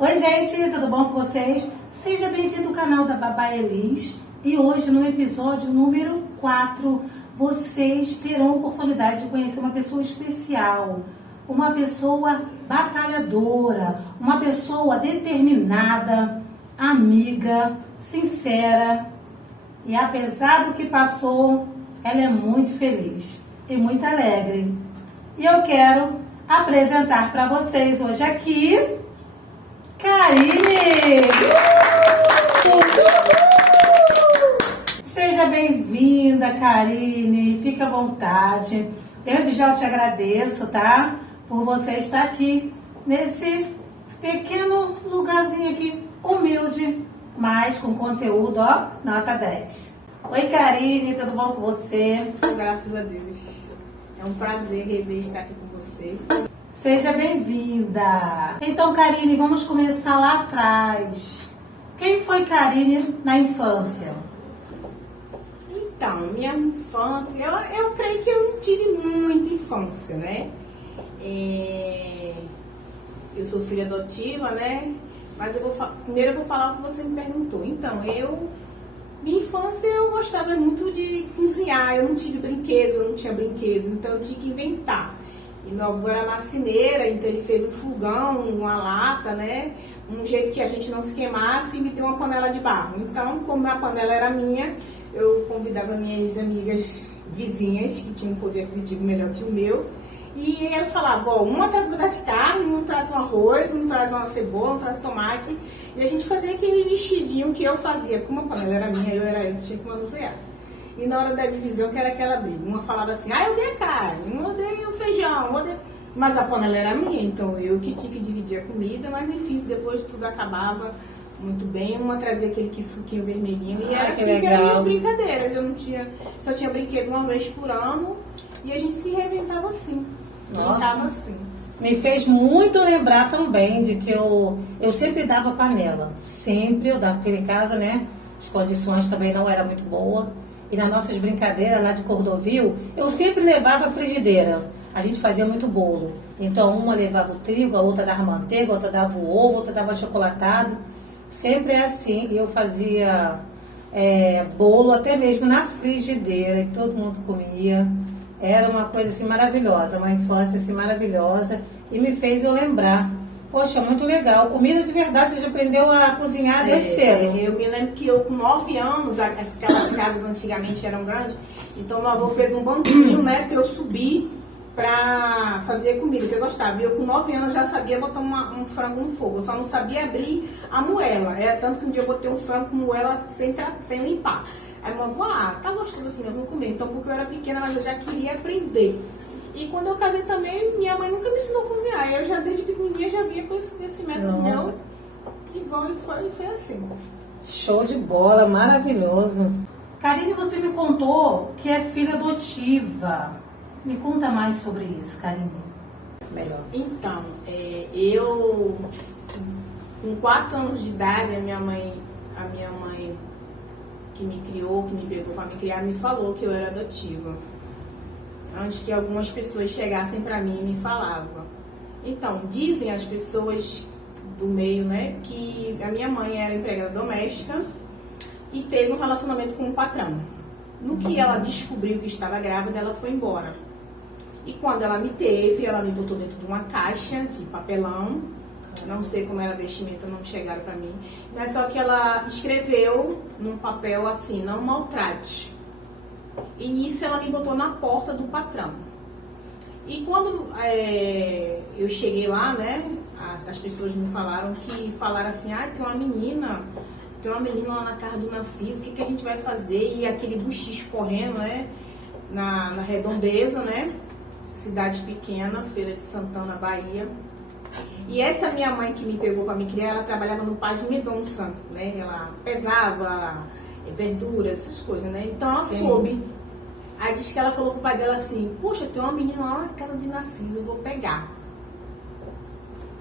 Oi gente, tudo bom com vocês? Seja bem-vindo ao canal da Babá Elis. E hoje no episódio número 4, vocês terão a oportunidade de conhecer uma pessoa especial, uma pessoa batalhadora, uma pessoa determinada, amiga, sincera. E apesar do que passou, ela é muito feliz e muito alegre. E eu quero apresentar para vocês hoje aqui Karine! Seja bem-vinda, Karine. Fica à vontade. Desde já eu te agradeço, tá? Por você estar aqui nesse pequeno lugarzinho aqui, humilde, mas com conteúdo, ó, nota 10. Oi, Karine, tudo bom com você? Graças a Deus. É um prazer rever estar aqui com você. Seja bem-vinda. Então, Karine, vamos começar lá atrás. Quem foi Karine na infância? Então, minha infância, eu creio que eu não tive muita infância, né? Eu sou filha adotiva, né? Mas primeiro eu vou falar o que você me perguntou. Então, minha infância eu gostava muito de cozinhar, eu não tive brinquedos, eu não tinha brinquedos, então eu tinha que inventar. E meu avô era marceneiro, então ele fez um fogão, uma lata, né? Um jeito que a gente não se queimasse e me deu uma panela de barro. Então, como a panela era minha, eu convidava minhas amigas vizinhas, que tinham um poder aquisitivo melhor que o meu, e eu falava, ó, uma traz um pedaço de carne, um traz um arroz, um traz uma cebola, um traz tomate, e a gente fazia aquele mexidinho que eu fazia. Como a panela era minha, eu tinha que manusear. E na hora da divisão, que era aquela briga, uma falava assim, eu dei a carne, uma dei o feijão, mas a panela era minha, então eu que tinha que dividir a comida, mas enfim, depois tudo acabava muito bem, uma trazia aquele suquinho vermelhinho, e era assim que eram minhas brincadeiras. Eu não tinha, só tinha brinquedo uma vez por ano, e a gente se reinventava assim. Brincava assim. Me fez muito lembrar também de que eu sempre dava panela. Sempre eu dava, porque em casa, né, as condições também não eram muito boas. E nas nossas brincadeiras lá de Cordovil, eu sempre levava a frigideira. A gente fazia muito bolo. Então uma levava o trigo, a outra dava manteiga, a outra dava o ovo, a outra dava chocolatado. Sempre é assim. E eu fazia bolo até mesmo na frigideira. E todo mundo comia. Era uma coisa assim maravilhosa, uma infância assim maravilhosa. E me fez eu lembrar. Poxa, muito legal. Comida de verdade, você já aprendeu a cozinhar desde cedo. Eu me lembro que eu com 9 anos, aquelas casas antigamente eram grandes, então meu avô fez um banquinho, né, pra eu subir pra fazer comida, que eu gostava. E eu com 9 anos já sabia botar um frango no fogo, eu só não sabia abrir a moela. Tanto que um dia eu botei um frango com moela sem limpar. Aí meu avô, tá gostoso assim, eu vou comer. Então, porque eu era pequena, mas eu já queria aprender. E quando eu casei também, minha mãe nunca me ensinou a cozinhar. Eu já, desde pequenininha, já via com esse método meu. E foi assim. Show de bola, maravilhoso. Karine, você me contou que é filha adotiva. Me conta mais sobre isso, Karine. Melhor. Então, eu, com 4 anos de idade, a minha mãe que me criou, que me pegou para me criar, me falou que eu era adotiva. Antes que algumas pessoas chegassem para mim e me falavam. Então, dizem as pessoas do meio, né, que a minha mãe era empregada doméstica e teve um relacionamento com o patrão. No que ela descobriu que estava grávida, ela foi embora. E quando ela me teve, ela me botou dentro de uma caixa de papelão. Não sei como era a vestimenta, não chegaram para mim. Mas só que ela escreveu num papel assim, não maltrate. E nisso ela me botou na porta do patrão. E quando eu cheguei lá, né, as pessoas me falaram assim, tem uma menina lá na casa do Narciso, o que a gente vai fazer? E aquele buchicho correndo, né, na redondeza, né, cidade pequena, Feira de Santana, Bahia. E essa minha mãe que me pegou para me criar, ela trabalhava no Paz de Mendonça, né, ela pesava verduras, essas coisas, né? Então ela soube. Aí disse que ela falou pro pai dela assim, poxa, tem uma menina lá na casa de Narciso, eu vou pegar.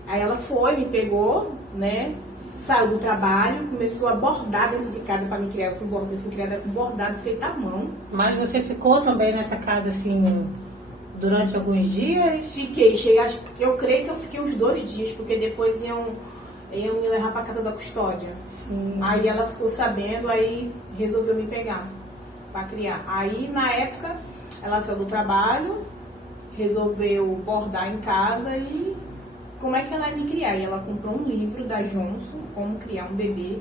Aí ela foi, me pegou, né? Saiu do trabalho, começou a bordar dentro de casa para me criar. Eu fui criada com bordado feito à mão. Mas você ficou também nessa casa assim durante alguns dias? Fiquei, eu creio que eu fiquei uns 2 dias, porque depois iam iam me levar para casa da custódia. Sim. Aí ela ficou sabendo, aí resolveu me pegar para criar. Aí na época ela saiu do trabalho, resolveu bordar em casa e como é que ela ia me criar? E ela comprou um livro da Johnson, Como Criar um Bebê.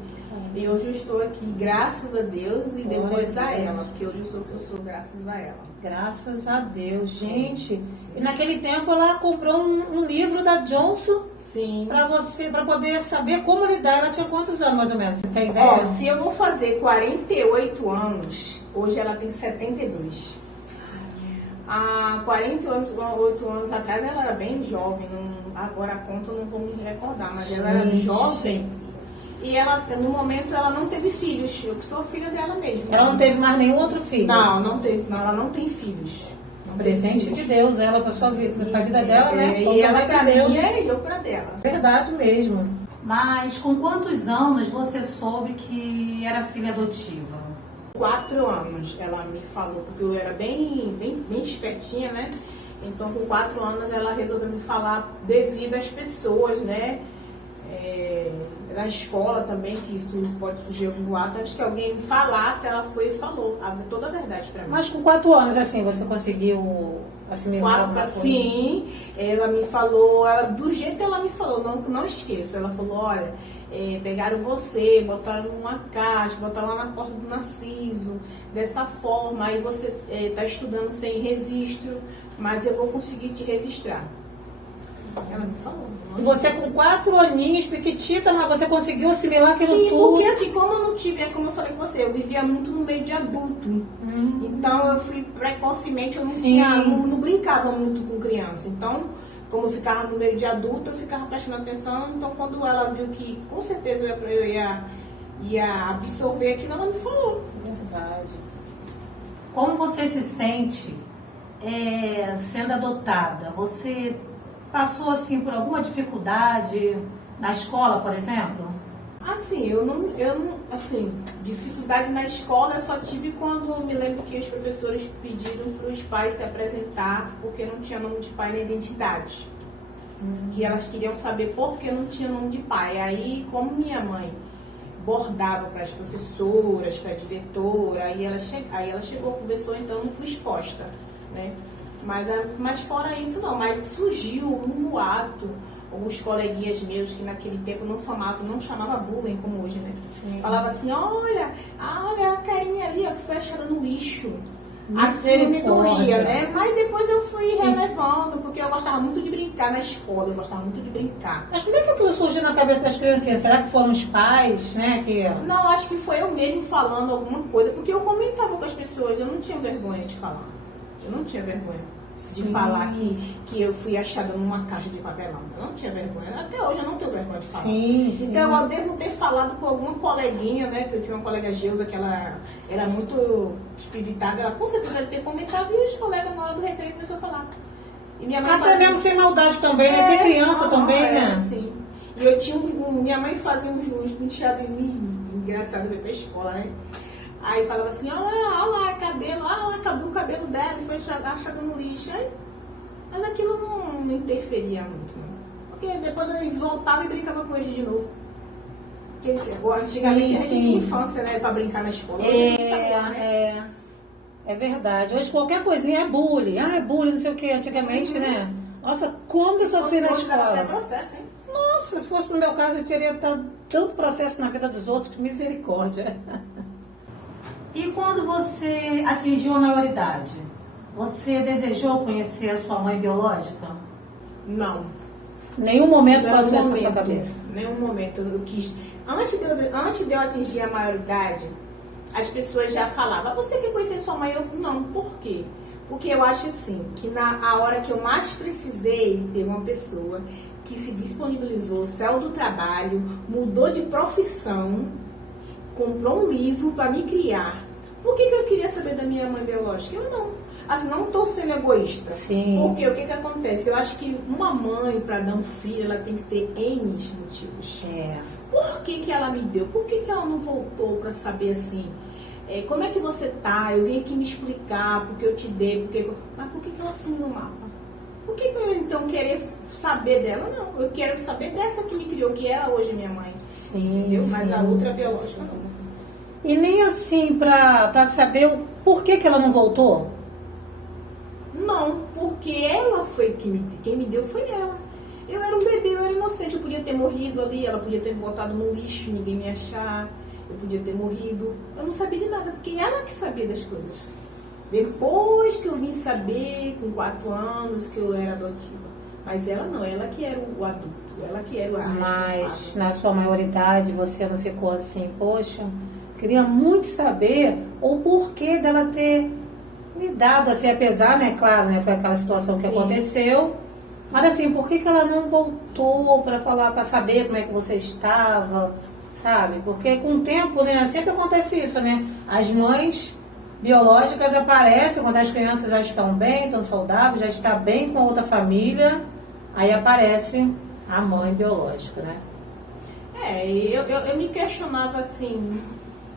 E hoje eu estou aqui, graças a Deus, e depois a ela, porque hoje eu sou o que eu sou, graças a ela. Graças a Deus, gente. E naquele tempo ela comprou um livro da Johnson Sim. para poder saber como lidar. Ela tinha quantos anos, mais ou menos? Você tem ideia? Ó, se eu vou fazer 48 anos, hoje ela tem 72. Há 48 anos atrás ela era bem jovem, agora a conta eu não vou me recordar, mas ela era jovem e ela, no momento ela não teve filhos, eu que sou filha dela mesmo. Ela não teve mais nenhum outro filho? Não teve, ela não tem filhos. Não Presente de Deus, ela para sua vida, para a vida dela, né? E ela para pra Deus. mim e eu pra dela. Verdade mesmo. Mas com quantos anos você soube que era filha adotiva? 4 anos ela me falou, porque eu era bem espertinha, né? Então com 4 anos ela resolveu me falar devido às pessoas, né? Na escola também, que isso pode surgir algum boato, antes que alguém me falasse, ela foi e falou toda a verdade pra mim. Mas com 4 anos, assim, você conseguiu assimilar alguma coisa? Sim, ela me falou, do jeito que ela me falou, não esqueço, ela falou, olha, pegaram você, botaram numa caixa, botaram lá na porta do Narciso, dessa forma, aí você está estudando sem registro, mas eu vou conseguir te registrar. Ela me falou. E você com 4 aninhos, piquitita, mas você conseguiu assimilar aquilo tudo? Sim, porque assim, como eu não tive, como eu falei com você, eu vivia muito no meio de adulto. Então eu fui precocemente, eu não brincava muito com criança. Então, como eu ficava no meio de adulto, eu ficava prestando atenção. Então, quando ela viu que com certeza eu ia absorver aquilo, ela me falou. Verdade. Como você se sente sendo adotada? Você passou assim por alguma dificuldade na escola, por exemplo? Assim, assim, dificuldade na escola eu só tive quando eu me lembro que os professores pediram para os pais se apresentar porque não tinha nome de pai na identidade. Que elas queriam saber por que não tinha nome de pai. Aí, como minha mãe bordava para as professoras, para a diretora, aí ela chegou, conversou, então eu não fui exposta, né? Mas fora isso não, mas surgiu um boato, alguns coleguinhas meus que naquele tempo não chamava bullying como hoje, né? Sim. Falava assim, olha a carinha ali, ó, que foi achada no lixo. Aquilo me doía, né? Mas depois eu fui relevando, porque eu gostava muito de brincar na escola, eu gostava muito de brincar. Mas como é que aquilo surgiu na cabeça das criancinhas? Será que foram os pais, né? Não, acho que foi eu mesmo falando alguma coisa, porque eu comentava com as pessoas, eu não tinha vergonha de falar. Eu não tinha vergonha de falar que eu fui achada numa caixa de papelão. Eu não tinha vergonha. Até hoje eu não tenho vergonha de falar. Sim. Então eu devo ter falado com alguma coleguinha, né? Que eu tinha uma colega Geusa, que ela era muito espiritada. Ela com certeza deve ter comentado e os colegas na hora do recreio começaram a falar. E minha mãe até mesmo sem maldade também, né? Tem criança também, né? Sim. E eu tinha minha mãe fazia uns penteados em mim, engraçado, ver pra escola, né? Aí falava assim, olha lá, cabelo, olha lá, acabou o cabelo dela e foi achado no lixo. Aí, mas aquilo não interferia muito, não. Porque depois eu voltava e brincava com ele de novo. Porque antigamente a gente tinha infância, né, pra brincar na escola. É verdade. Hoje qualquer coisinha é bullying. É bullying, não sei o que, antigamente, né? Nossa, como eu sofri na escola. Até processo, hein? Nossa, se fosse no meu caso, eu teria tanto processo na vida dos outros, que misericórdia. E quando você atingiu a maioridade, você desejou conhecer a sua mãe biológica? Não. Nenhum momento passou isso na sua cabeça? Nenhum momento. Eu quis. Antes de eu atingir a maioridade, as pessoas já falavam, você quer conhecer sua mãe? Eu não. Por quê? Porque eu acho assim, que na hora que eu mais precisei ter uma pessoa que se disponibilizou, saiu do trabalho, mudou de profissão, comprou um livro para me criar. Por que eu queria saber da minha mãe biológica? Eu não. Assim, não estou sendo egoísta. Sim. Porque o que acontece? Eu acho que uma mãe, para dar um filho, ela tem que ter N motivos. Por que ela me deu? Por que ela não voltou para saber assim? Como é que você tá? Eu vim aqui me explicar porque eu te dei. Mas por que ela sumiu no mapa? Por que eu então querer saber dela? Não, eu quero saber dessa que me criou, que ela hoje é minha mãe. Sim, Entendeu? sim. Mas a outra biológica não. E nem assim pra saber o porquê que ela não voltou? Não, porque ela foi quem me deu foi ela. Eu era um bebê, eu era inocente, eu podia ter morrido ali, ela podia ter botado no lixo, ninguém me achar, eu podia ter morrido. Eu não sabia de nada, porque ela que sabia das coisas. Depois que eu vim saber, com 4 anos, que eu era adotiva. Mas ela não, ela que era o adulto, ela que era o responsável. Mas na sua maioridade você não ficou assim, poxa, queria muito saber o porquê dela ter me dado, assim, apesar, né, claro, né, foi aquela situação que Sim. aconteceu, mas assim, por que ela não voltou para falar, para saber como é que você estava, sabe? Porque com o tempo, né, sempre acontece isso, né, as mães biológicas aparecem quando as crianças já estão bem, estão saudáveis, já está bem com a outra família, aí aparece a mãe biológica, né? Eu me questionava assim,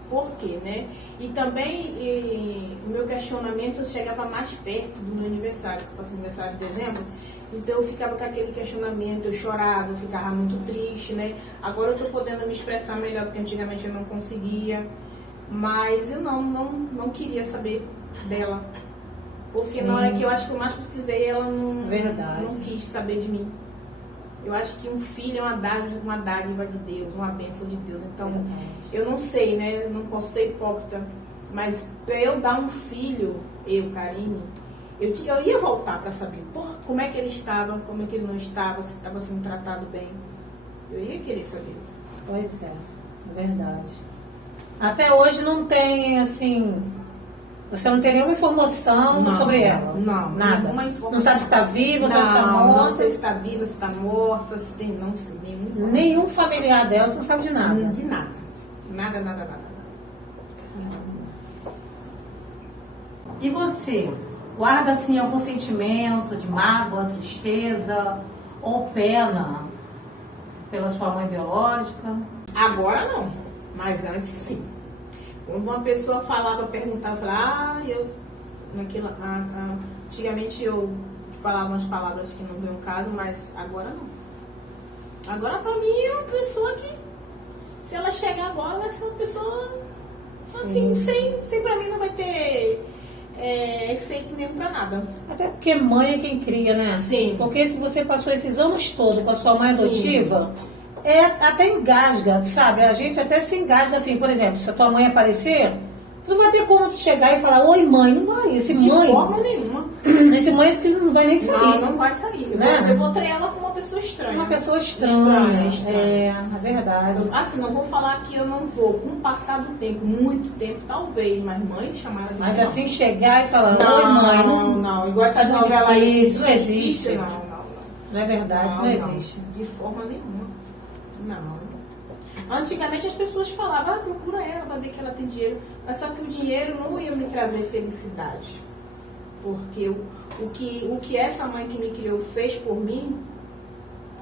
por quê, né? E também o meu questionamento chegava mais perto do meu aniversário, que eu faço aniversário de dezembro, então eu ficava com aquele questionamento, eu chorava, eu ficava muito triste, né? Agora eu estou podendo me expressar melhor, porque antigamente eu não conseguia, mas eu não queria saber dela, porque Sim. na hora que eu acho que eu mais precisei, ela Verdade. não quis saber de mim. Eu acho que um filho é uma dádiva de Deus, uma bênção de Deus. Então, eu não sei, né? Eu não posso ser hipócrita. Mas para eu dar um filho, Karine, eu ia voltar para saber como é que ele estava, como é que ele não estava, se estava sendo tratado bem. Eu ia querer saber. Pois é, verdade. Até hoje não tem, assim... Você não tem nenhuma informação sobre ela? Não, nada. Nenhuma informação. Não sabe se está viva, se está Não morta? sei se está viva, se está morta, se tem, não sei, nenhuma informação. Nenhum familiar dela, você não sabe de nada? De nada. Nada. E você? Guarda, assim, algum sentimento de mágoa, tristeza ou pena pela sua mãe biológica? Agora não, mas antes sim. Quando uma pessoa perguntava, eu falava, antigamente eu falava umas palavras que não vêm ao caso, mas agora não. Agora pra mim é uma pessoa que, se ela chegar agora, vai ser uma pessoa, assim, sem pra mim não vai ter efeito nenhum pra nada. Até porque mãe é quem cria, né? Sim. Porque se você passou esses anos todos com a sua mãe Sim. adotiva... até engasga, sabe? A gente até se engasga assim, por exemplo, se a tua mãe aparecer, tu não vai ter como chegar e falar, oi mãe, não vai. Esse De mãe. forma nenhuma. Esse mãe que não vai nem sair. Não vai sair. Né? Eu vou ter ela com uma pessoa estranha. Uma pessoa estranha. Estranha. É verdade. Assim, não vou falar que eu não vou. Com o passar do tempo, muito tempo, talvez, mas mãe chamaram de Mas mãe, assim, chegar e falar, não. oi mãe, Não. Igual essas Não novelas aí, existe, não existe. Não. Não é verdade, não existe. De forma nenhuma. Não. Antigamente as pessoas falavam, procura ela, vai ver que ela tem dinheiro. Mas só que o dinheiro não ia me trazer felicidade. Porque o que essa mãe que me criou fez por mim,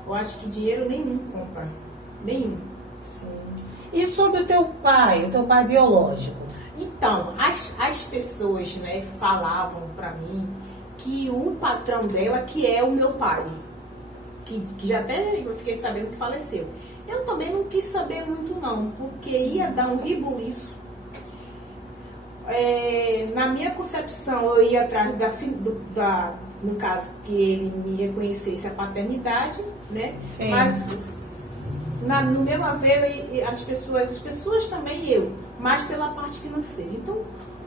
eu acho que dinheiro nenhum compra. Nenhum. Sim. E sobre o teu pai biológico? Então, as pessoas, né, falavam pra mim que o patrão dela, que é o meu pai, que já até eu fiquei sabendo que faleceu. Eu também não quis saber muito não, porque ia dar um rebuliço. Na minha concepção, eu ia atrás no caso, que ele me reconhecesse a paternidade, né? Sim. Mas no meu haver, as pessoas também e eu, mais pela parte financeira. Então,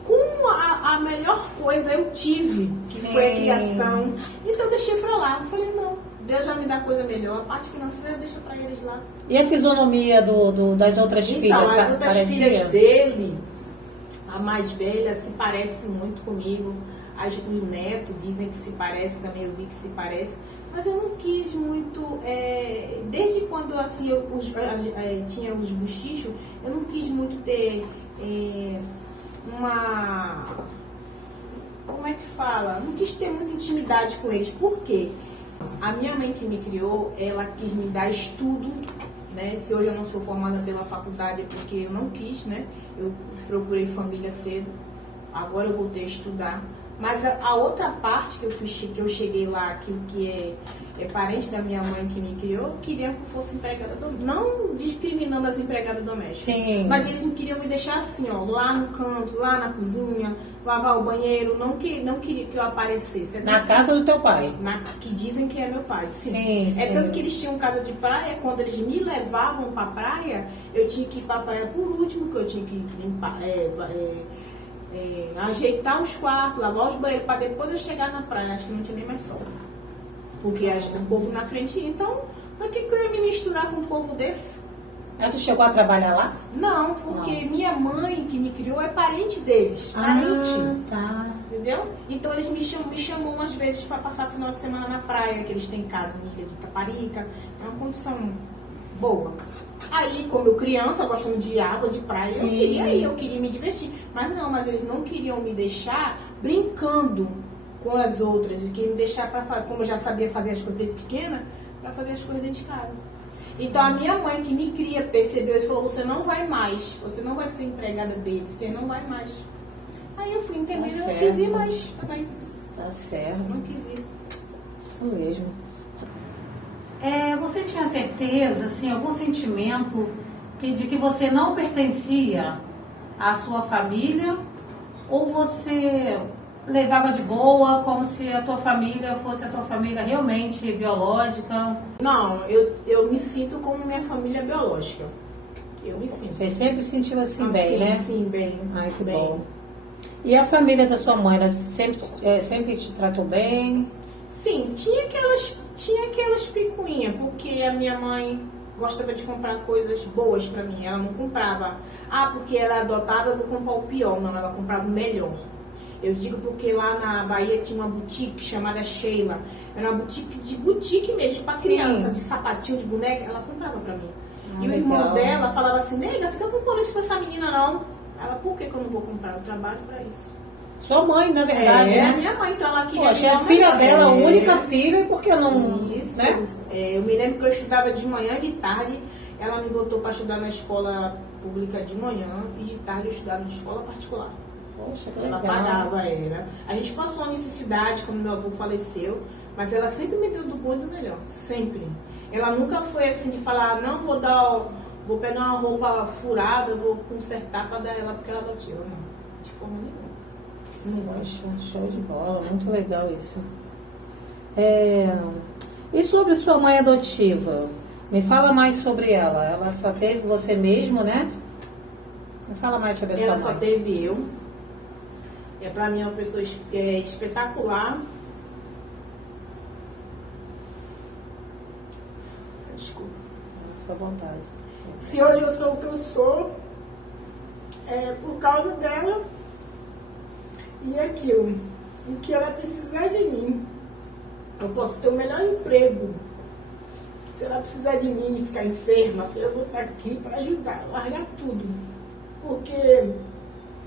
como a melhor coisa eu tive, que Sim. foi a criação, então eu deixei pra lá. Eu falei, não, Deus vai me dar coisa melhor, a parte financeira deixa pra eles lá. E a fisionomia das outras filhas? Então, as outras parecia? filhas dele, a mais velha, se parece muito comigo. Os netos dizem que se parece, também eu vi que se parece. Mas eu não quis muito, desde quando assim, tinha os bochichos, eu não quis muito ter como é que fala? Não quis ter muita intimidade com eles. Por quê? A minha mãe que me criou, ela quis me dar estudo, né? Se hoje eu não sou formada pela faculdade é porque eu não quis, né? Eu procurei família cedo, agora eu voltei a estudar. Mas a outra parte que eu cheguei lá, que é parente da minha mãe que me criou, queriam que eu fosse empregada doméstica. Não discriminando as empregadas domésticas. Sim. Mas eles não queriam me deixar assim, ó, lá no canto, lá na cozinha, lavar o banheiro. Não queria que eu aparecesse. Na casa do teu pai? Que dizem que é meu pai. Sim, É sim. tanto que eles tinham casa de praia, quando eles me levavam pra praia, eu tinha que ir pra praia por último, que eu tinha que limpar, ajeitar os quartos, lavar os banheiros, para depois eu chegar na praia. Acho que não tinha nem mais sol. Porque o povo na frente ia. Então, pra que eu ia me misturar com um povo desse? Tu chegou a trabalhar lá? Não, porque minha mãe que me criou é parente deles. Parente. Tá. Entendeu? Então eles me chamam umas vezes para passar o final de semana na praia, que eles têm casa em Ilha de Itaparica. É uma condição boa. Aí, como eu criança, gostando de água, de praia, eu queria ir, eu queria me divertir. Mas eles não queriam me deixar brincando com as outras. Eles queriam me deixar para fazer, como eu já sabia fazer as coisas desde pequena, para fazer as coisas dentro de casa. Então a minha mãe que me cria percebeu e falou, você não vai mais, você não vai ser empregada dele, você não vai mais. Aí eu fui entendendo, eu não quis ir mais também. Tá certo. Não quis ir. Isso mesmo. Você tinha certeza, assim, algum sentimento de que você não pertencia à sua família? Ou você levava de boa, como se a tua família fosse a tua família realmente biológica? Não, eu me sinto como minha família biológica. Eu me sinto. Você sempre se sentiu assim bem, né? Sim, bem. Ai, que bem. bom. E a família da sua mãe, ela sempre te tratou bem? Sim, tinha aquelas picuinhas, porque a minha mãe gostava de comprar coisas boas pra mim. Ela não comprava, porque ela é adotada, eu vou comprar o pior. Não, ela comprava o melhor. Eu digo porque lá na Bahia tinha uma boutique chamada Sheila. Era uma boutique mesmo, pra criança, de sapatinho, de boneca. Ela comprava pra mim. E o irmão dela falava assim, nega, fica comprando isso pra essa menina não. Ela, por que eu não vou comprar? Eu trabalho pra isso. Sua mãe, na verdade, É né? minha mãe, então ela queria... Poxa, é a filha dela, a única filha, por que não... Isso. Né? Eu me lembro que eu estudava de manhã e de tarde. Ela me botou para estudar na escola pública de manhã e de tarde eu estudava em escola particular. Poxa, que Ela legal. pagava, era. A gente passou a necessidade quando meu avô faleceu, mas ela sempre me deu do bom e do melhor. Sempre. Ela nunca foi assim de falar, não vou pegar uma roupa furada, eu vou consertar para dar ela porque ela adotiva. Não, de forma nenhuma. Poxa, show de bola, muito legal isso. E sobre sua mãe adotiva? Me fala mais sobre ela. Ela só teve você mesmo, né? Me fala mais sobre a sua Ela mãe. só teve eu. Pra mim é uma pessoa espetacular. Desculpa. Fica à vontade. Se hoje eu sou o que eu sou, é por causa dela. E aquilo, o que ela precisar de mim, eu posso ter o melhor emprego. Se ela precisar de mim e ficar enferma, eu vou estar aqui para ajudar, largar tudo. Porque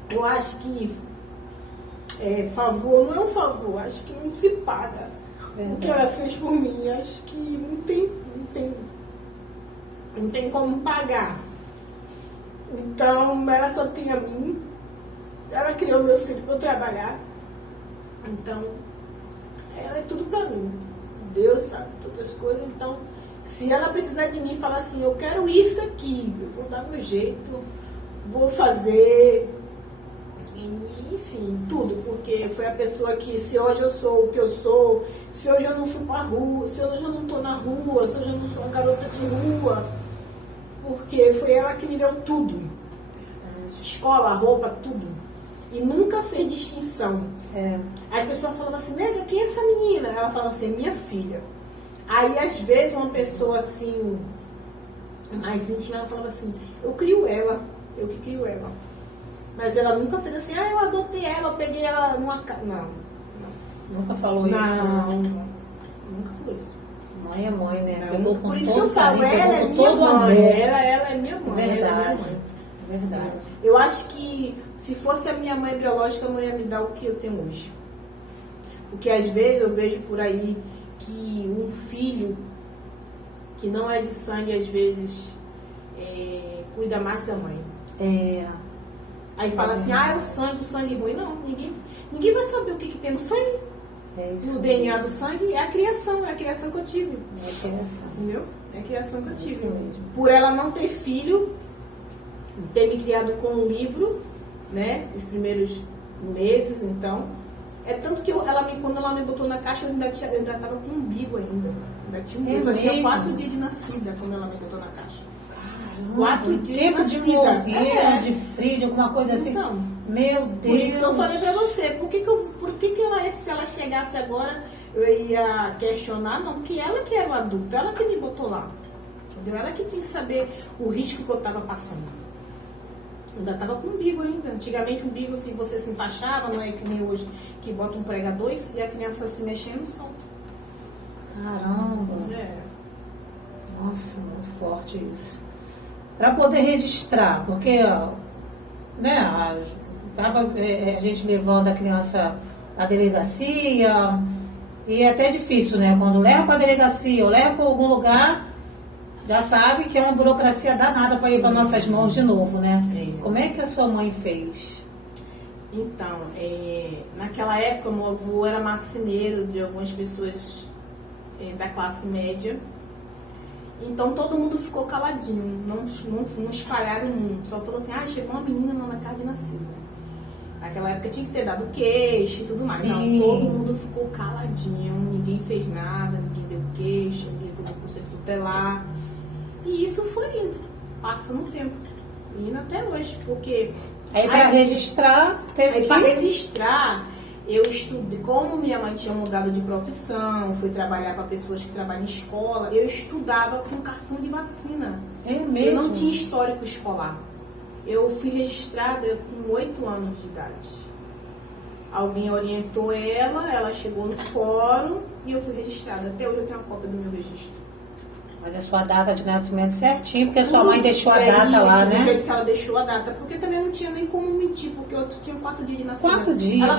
eu acho que favor não é um favor, acho que não se paga. Verdade. O que ela fez por mim, acho que não tem como pagar. Então, ela só tem a mim. Ela criou meu filho para eu trabalhar. Então, ela é tudo para mim. Deus sabe todas as coisas. Então, se ela precisar de mim e falar assim, eu quero isso aqui, eu vou dar meu jeito, vou fazer. Enfim, tudo. Porque foi a pessoa que, se hoje eu sou o que eu sou, se hoje eu não fui para a rua, se hoje eu não estou na rua, se hoje eu não sou uma garota de rua, porque foi ela que me deu tudo. Escola, roupa, tudo. E nunca fez distinção. As pessoas falavam assim, nega, quem é essa menina? Ela falava assim, minha filha. Aí, às vezes, uma pessoa assim, mais íntima, ela falava assim, eu crio ela, eu que crio ela. Mas ela nunca fez assim, eu adotei ela, eu peguei ela numa casa. Não. Nunca falou isso? Não, nunca falou isso. Mãe é mãe, né? Não, Com por isso que todo eu falo, carinho, ela é com minha todo mãe. amor. Ela é minha mãe. Verdade. Ela é minha mãe. Verdade. Eu acho que se fosse a minha mãe biológica, não ia me dar o que eu tenho hoje. Porque às vezes eu vejo por aí que um filho que não é de sangue, às vezes, cuida mais da mãe. Aí fala assim, é o sangue ruim. Não, ninguém vai saber o que tem no sangue. No DNA do sangue é a criação que eu tive. É a criação. Entendeu? É a criação que eu tive. Isso mesmo. Por ela não ter filho, ter me criado com um livro, né? Os primeiros meses, então. É tanto que quando ela me botou na caixa, eu ainda tava com umbigo ainda. Ainda tinha um umbigo. Eu tinha 4 dias de nascida quando ela me botou na caixa. Caramba, 4 dias de tempo de nascida. morrer, de frio, de alguma coisa assim. Então, Meu Deus. por isso que eu falei pra você, por que ela, se ela chegasse agora, eu ia questionar? Não, porque ela que era o adulto, ela que me botou lá. Entendeu? Ela que tinha que saber o risco que eu tava passando. Eu ainda tava com umbigo ainda. Antigamente o umbigo, se você se enfaixava, não é que nem hoje, que bota um pregador e a criança se mexendo, solta. Caramba. É. Nossa, muito forte isso. Para poder registrar, porque ó, né, acaba a gente levando a criança à delegacia, e é até difícil, né? Quando leva para a delegacia ou leva para algum lugar, já sabe que é uma burocracia danada para ir para nossas mãos de novo, né? É. Como é que a sua mãe fez? Então, naquela época, meu avô era marceneiro de algumas pessoas da classe média. Então, todo mundo ficou caladinho, não espalharam o mundo. Só falou assim, chegou uma menina na casa de Narcisa. Naquela época tinha que ter dado queixo e tudo mais. Sim. Não, todo mundo ficou caladinho, ninguém fez nada, ninguém deu queixo, ninguém foi no conselho tutelar. E isso foi indo, passando o tempo. Indo até hoje, porque... Aí para registrar, teve que... Para registrar, eu estudei, como minha mãe tinha mudado de profissão, fui trabalhar para pessoas que trabalham em escola, eu estudava com cartão de vacina. É Eu mesmo? não tinha histórico escolar. Eu fui registrada com 8 anos de idade. Alguém orientou ela chegou no fórum e eu fui registrada. Até hoje eu tenho uma cópia do meu registro. Mas a sua data de nascimento certinho, porque a sua mãe deixou a data isso, lá, do né? jeito que ela deixou a data. Porque também não tinha nem como mentir, porque eu tinha 4 dias de nascimento. 4 dias ela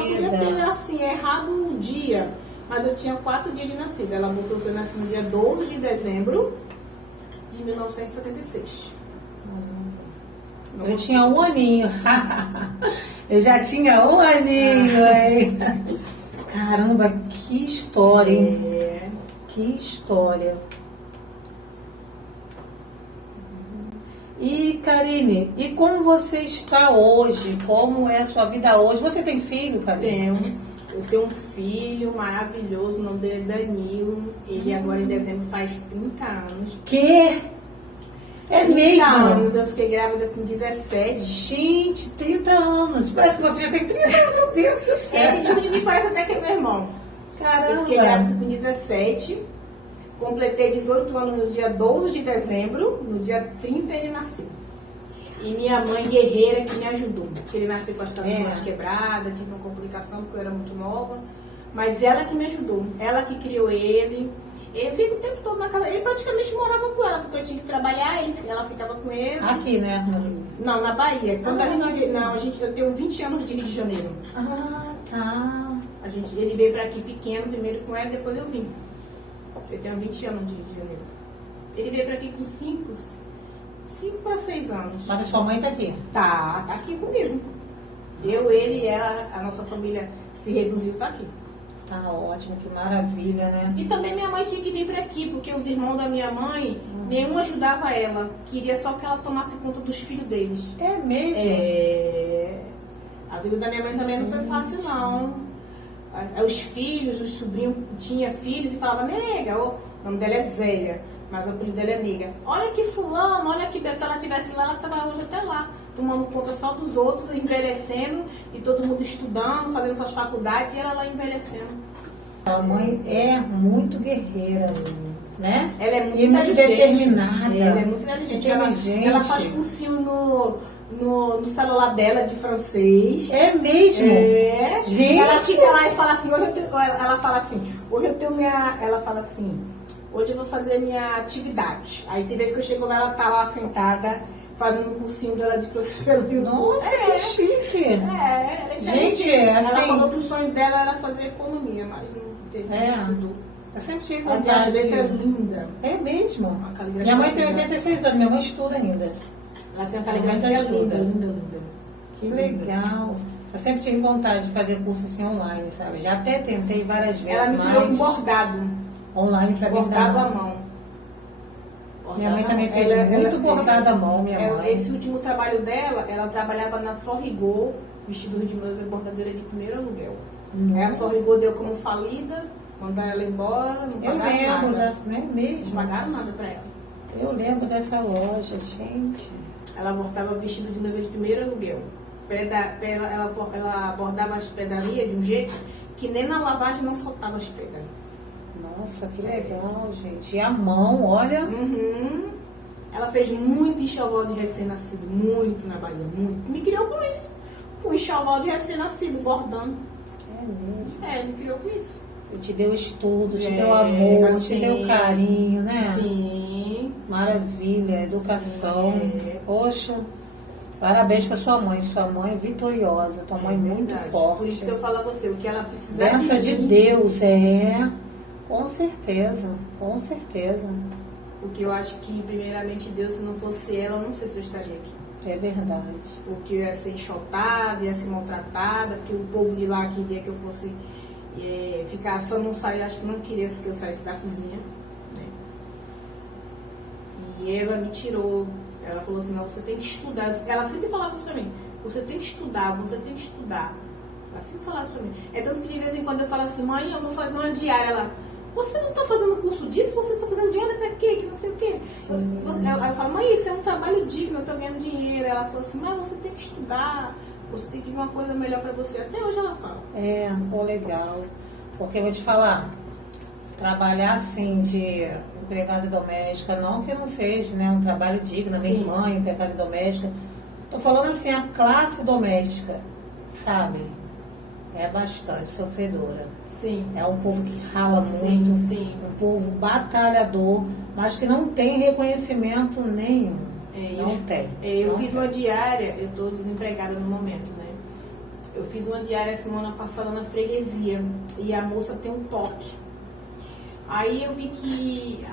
de podia ter, nascida. assim, errado o dia. Mas eu tinha 4 dias de nascida. Ela botou que eu nasci no dia 12 de dezembro de 1976. Eu tinha 1 aninho. Eu já tinha 1 aninho, hein? Caramba, que história, hein? É. Que história. E, Karine, e como você está hoje? Como é a sua vida hoje? Você tem filho, Karine? Eu tenho um filho maravilhoso, o nome dele é Danilo. Ele agora em dezembro faz 30 anos. Que? É 30 mesmo? anos, eu fiquei grávida com 17. Gente, 30 anos. Parece que você já tem 30 anos, meu Deus do céu. Ele me parece até que é meu irmão. Eu fiquei Caramba. grávida com 17. Completei 18 anos no dia 12 de dezembro. No dia 30 ele nasceu. E minha mãe guerreira que me ajudou. Porque ele nasceu com as traduções quebradas, tive uma complicação porque eu era muito nova. Mas ela que me ajudou. Ela que criou ele. Ele fica o tempo todo na casa. Ele praticamente morava com ela, porque eu tinha que trabalhar, ela ficava com ele. Aqui, né? Não, na Bahia. Quando a gente na veio. Não, eu tenho 20 anos de Rio de Janeiro. Ah, tá. Ele veio pra aqui pequeno, primeiro com ela, depois eu vim. Eu tenho 20 anos de Rio de Janeiro. Ele veio pra aqui com 5 para 6 anos. Mas a sua mãe tá aqui? Tá aqui comigo. Eu, ele e ela, a nossa família se reduziu, tá aqui. Tá ótimo, que maravilha, né? E também minha mãe tinha que vir pra aqui, porque os irmãos da minha mãe, nenhum ajudava ela. Queria só que ela tomasse conta dos filhos deles. É mesmo? A vida da minha mãe também não foi fácil, não. Os filhos, os sobrinhos, tinha filhos e falava, nega, o nome dela é Zélia, mas o apelido dela é nega. Olha que fulano, olha que se ela estivesse lá, ela estava hoje até lá, tomando conta só dos outros, envelhecendo, e todo mundo estudando, fazendo suas faculdades, e ela lá envelhecendo. A mãe é muito guerreira, né? Ela é muito e muito inteligente. determinada. Ela é muito inteligente. Ela faz cursinho no celular dela de francês. É mesmo? É. Gente. Ela fica lá e fala assim, ela fala assim, hoje eu tenho minha. Ela fala assim, hoje eu vou fazer minha atividade. Aí tem vezes que eu chego lá, ela tá lá sentada, fazendo o cursinho dela de francês pelo YouTube. Nossa, que chique. Ela é Gente, inteligente. assim... Ela falou que o sonho dela era fazer economia, mas não teve estudo. Eu sempre tive Ela tem as vontade letras de... lindas. É mesmo? Uma caligrafia Minha mãe tem linda. 86 anos, minha mãe estuda ainda. Ela tem uma Mas caligrafia estuda. linda. Que legal. Eu sempre tive vontade de fazer curso assim online, sabe? Já até tentei várias vezes, Ela me criou com mas bordado. online pra mim Bordado não. à mão. Minha mãe também fez Ela- muito ela- bordado à mão, minha mãe. Esse último trabalho dela, ela trabalhava na Só Rigor, vestidos de noiva e bordadeira de primeiro aluguel. Aí a Só Rigor deu como falida, mandaram ela embora, não Eu pagaram lembro nada. dessa, não é Não mesmo? pagaram nada pra ela. Eu lembro dessa loja, gente. Ela bordava vestido de noiva de primeiro aluguel. Ela bordava as pedrarias de um jeito que nem na lavagem não soltava as pedras. Nossa, que legal, gente. E a mão, olha. Uhum. Ela fez muito enxoval de recém-nascido, muito na Bahia, muito. Me criou com isso. Com enxoval de recém-nascido, bordando. É mesmo. Me criou com isso. Te deu estudo, te É, deu amor, te sim. deu carinho, né? Sim. Maravilha, educação. Sim. Poxa, parabéns pra sua mãe. Sua mãe é vitoriosa, tua mãe muito Verdade. forte. Por isso que eu falo a você, o que ela precisar Benção de mim, Deus, é. Com certeza, com certeza. porque eu acho que, primeiramente, Deus, se não fosse ela, eu não sei se eu estaria aqui. É verdade. Porque eu ia ser enxotada, ia ser maltratada, porque o povo de lá queria que eu fosse ficar só não sair, acho que não queria que eu saísse da cozinha, né? E ela me tirou, ela falou assim, não, você tem que estudar. Ela sempre falava isso pra mim, você tem que estudar, você tem que estudar. Ela sempre falava isso pra mim. É tanto que de vez em quando eu falo assim, mãe, eu vou fazer uma diária. Ela, você não tá fazendo curso disso? Você tá fazendo diária pra quê? Que não sei o quê. Aí eu falo, mãe, isso é um trabalho digno, eu tô ganhando dinheiro. Ela falou assim, mãe, você tem que estudar, você tem que ver uma coisa melhor pra você. Até hoje ela fala. É, pô, legal. Porque eu vou te falar, trabalhar assim de empregada doméstica, não que não seja, né, um trabalho digno, minha Sim. irmã, empregada doméstica. Tô falando assim, a classe doméstica, sabe? É bastante sofredora. Sim. É um povo que rala Sim, muito, sim. um povo batalhador, mas que não tem reconhecimento nenhum. Não tem. Eu não fiz tem. uma diária, eu tô desempregada no momento, né? Eu fiz uma diária semana passada na freguesia e a moça tem um toque. Aí eu vi que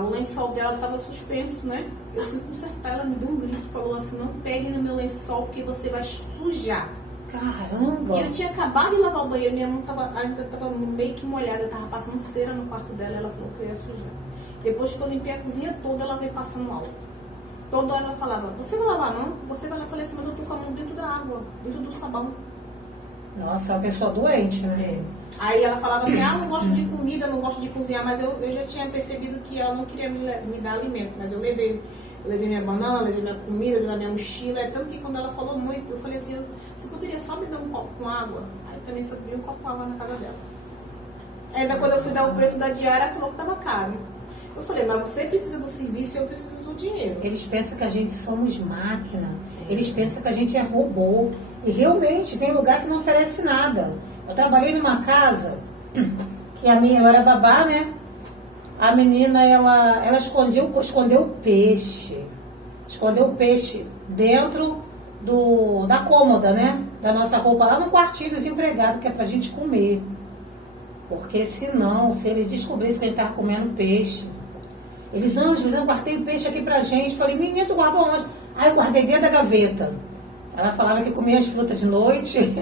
o lençol dela estava suspenso, né? Eu fui consertar, ela me deu um grito, falou assim, não pegue no meu lençol porque você vai sujar. Caramba! E eu tinha acabado de lavar o banheiro, minha mão ainda estava meio que molhada, eu tava passando cera no quarto dela, ela falou que eu ia sujar. Depois que eu limpei a cozinha toda, ela veio passando álcool. Toda hora ela falava, você vai lavar não? Você vai lavar? Eu falei assim, mas eu tô com a mão dentro da água, dentro do sabão. Nossa, é uma pessoa doente, né? Aí ela falava assim, não gosto de comida, não gosto de cozinhar, mas eu já tinha percebido que ela não queria me dar alimento, mas eu levei minha banana, levei minha comida, levei minha mochila, é tanto que quando ela falou muito, eu falei assim, você poderia só me dar um copo com água? Aí também só vi um copo com água na casa dela. Ainda quando eu fui dar o preço da diária, ela falou que estava caro. Eu falei, mas você precisa do serviço e eu preciso do dinheiro. Eles pensam que a gente somos máquina, eles pensam que a gente é robô. E realmente tem lugar que não oferece nada. Eu trabalhei numa casa que eu era babá, né? A menina, ela escondeu o peixe. Escondeu o peixe dentro da cômoda, né? Da nossa roupa, lá no quartinho dos empregados, que é pra gente comer. Porque senão, se eles descobrissem que a gente estava comendo peixe, eles, eu guardei o peixe aqui pra gente. Falei, menina, tu guardou onde? Eu guardei dentro da gaveta. Ela falava que comia as frutas de noite,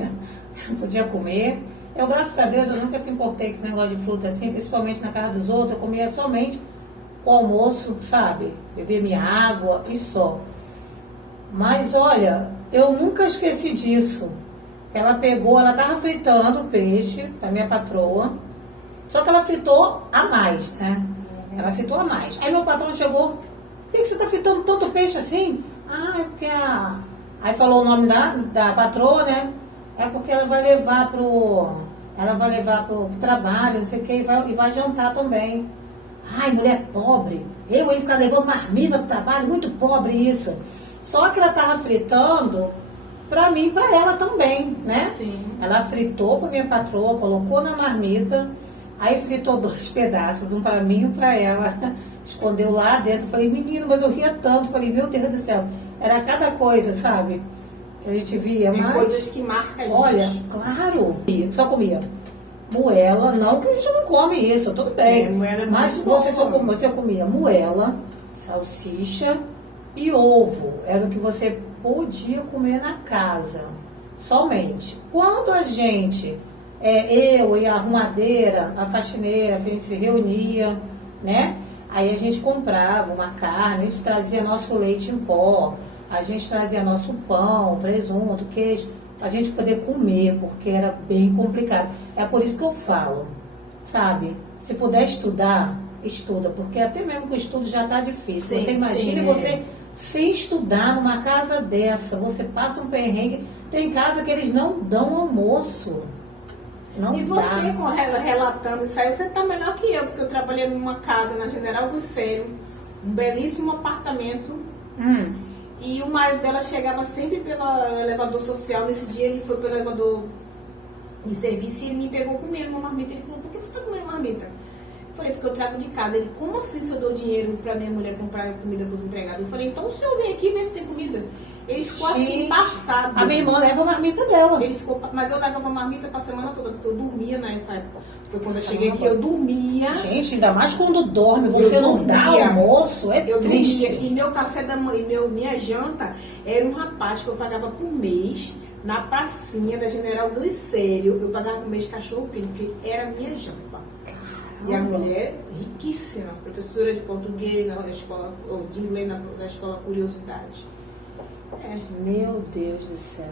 não podia comer. Eu, graças a Deus, eu nunca se importei com esse negócio de fruta assim, principalmente na casa dos outros. Eu comia somente o almoço, sabe? Bebia minha água e só. Mas, olha, eu nunca esqueci disso. Ela estava fritando o peixe, a minha patroa, só que ela fritou a mais, né? Ela fritou a mais. Aí meu patrão chegou, por que você está fritando tanto peixe assim? É porque Aí falou o nome da patroa, né? É porque ela vai levar pro trabalho, não sei o que, e vai jantar também. Ai, mulher pobre. Eu ia ficar levando marmita pro trabalho, muito pobre isso. Só que ela estava fritando pra mim e pra ela também, né? Sim. Ela fritou pra minha patroa, colocou na marmita, aí fritou 2 pedaços, um pra mim e um pra ela. Escondeu lá dentro. Falei, menino, mas eu ria tanto. Falei, meu Deus do céu. Era cada coisa, sabe? Que a gente via, Tem mas... coisas que marcam a gente. Olha, claro, só comia moela, não que a gente não come isso, tudo bem. Moela é mas muito você comia moela, salsicha e ovo. Era o que você podia comer na casa, somente. Quando a gente, eu e a arrumadeira, a faxineira, a gente se reunia, né? Aí a gente comprava uma carne, a gente trazia nosso leite em pó, a gente trazia nosso pão, presunto, queijo, a gente poder comer, porque era bem complicado. É por isso que eu falo, sabe? Se puder estudar, estuda, porque até mesmo com o estudo já está difícil. Sim, você imagina sim, você sem estudar numa casa dessa, você passa um perrengue. Tem casa que eles não dão almoço. Não E dá. você relatando isso aí, você está melhor que eu, porque eu trabalhei numa casa na General Glicério, um belíssimo apartamento. E o marido dela chegava sempre pelo elevador social. Nesse dia ele foi pelo elevador de serviço e ele me pegou comendo uma marmita. Ele falou, por que você está comendo marmita? Eu falei, porque eu trago de casa. Ele, como assim se eu dou dinheiro para minha mulher comprar comida para os empregados? Eu falei, então o senhor vem aqui ver se tem comida. Ele ficou assim, passado. A minha irmã leva a marmita dela. Ele ficou, mas eu levava marmita pra semana toda, porque eu dormia nessa época. Foi quando eu cheguei aqui, eu dormia. Gente, ainda mais quando dorme, você não dá almoço, é eu triste. Dormia, e meu café da manhã, minha janta, era um rapaz que eu pagava por mês, na pracinha da General Glicério. Eu pagava por mês cachorro quente, porque era minha janta. E a mulher, riquíssima, professora de português na escola, ou de inglês na escola Curiosidade. Meu Deus do céu.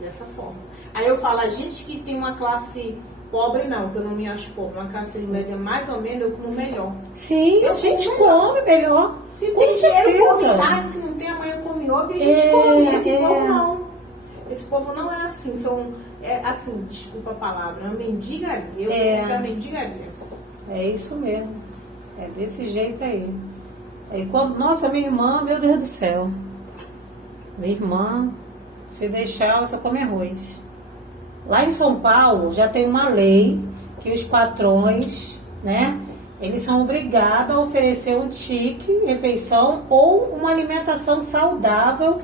Dessa forma. Aí eu falo, a gente que tem uma classe pobre, não, que eu não me acho pobre, uma classe média mais ou menos, eu como melhor. Sim, a gente come melhor. Se Com tem dinheiro, certeza. come carne, se não tem, amanhã come ovo e a gente come. Esse povo não. Esse povo não é assim, assim, desculpa a palavra, é uma mendigaria. Eu penso que é uma mendigaria. É isso mesmo. É desse jeito aí. Nossa, minha irmã, meu Deus do céu. Minha irmã, se deixar, ela só come arroz. Lá em São Paulo já tem uma lei que os patrões, né, eles são obrigados a oferecer um tique, refeição ou uma alimentação saudável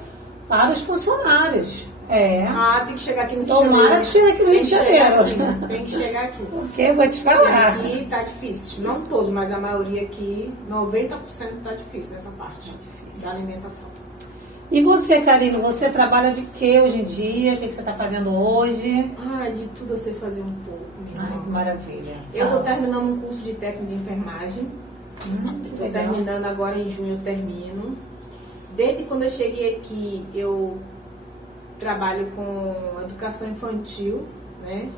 para os funcionários. Tem que chegar aqui no Rio de Janeiro. Tomara que chegue aqui no Rio de Janeiro. Tem que chegar aqui. Porque eu vou te falar. Aqui tá difícil. Não todos, mas a maioria aqui, 90% tá difícil nessa parte da alimentação. E você, Karine, você trabalha de quê hoje em dia? O que você está fazendo hoje? De tudo eu sei fazer um pouco, minha Ai, irmã. que maravilha. Eu estou terminando um curso de técnico de enfermagem. Estou terminando agora em junho, eu termino. Desde quando eu cheguei aqui, eu trabalho com educação infantil, né?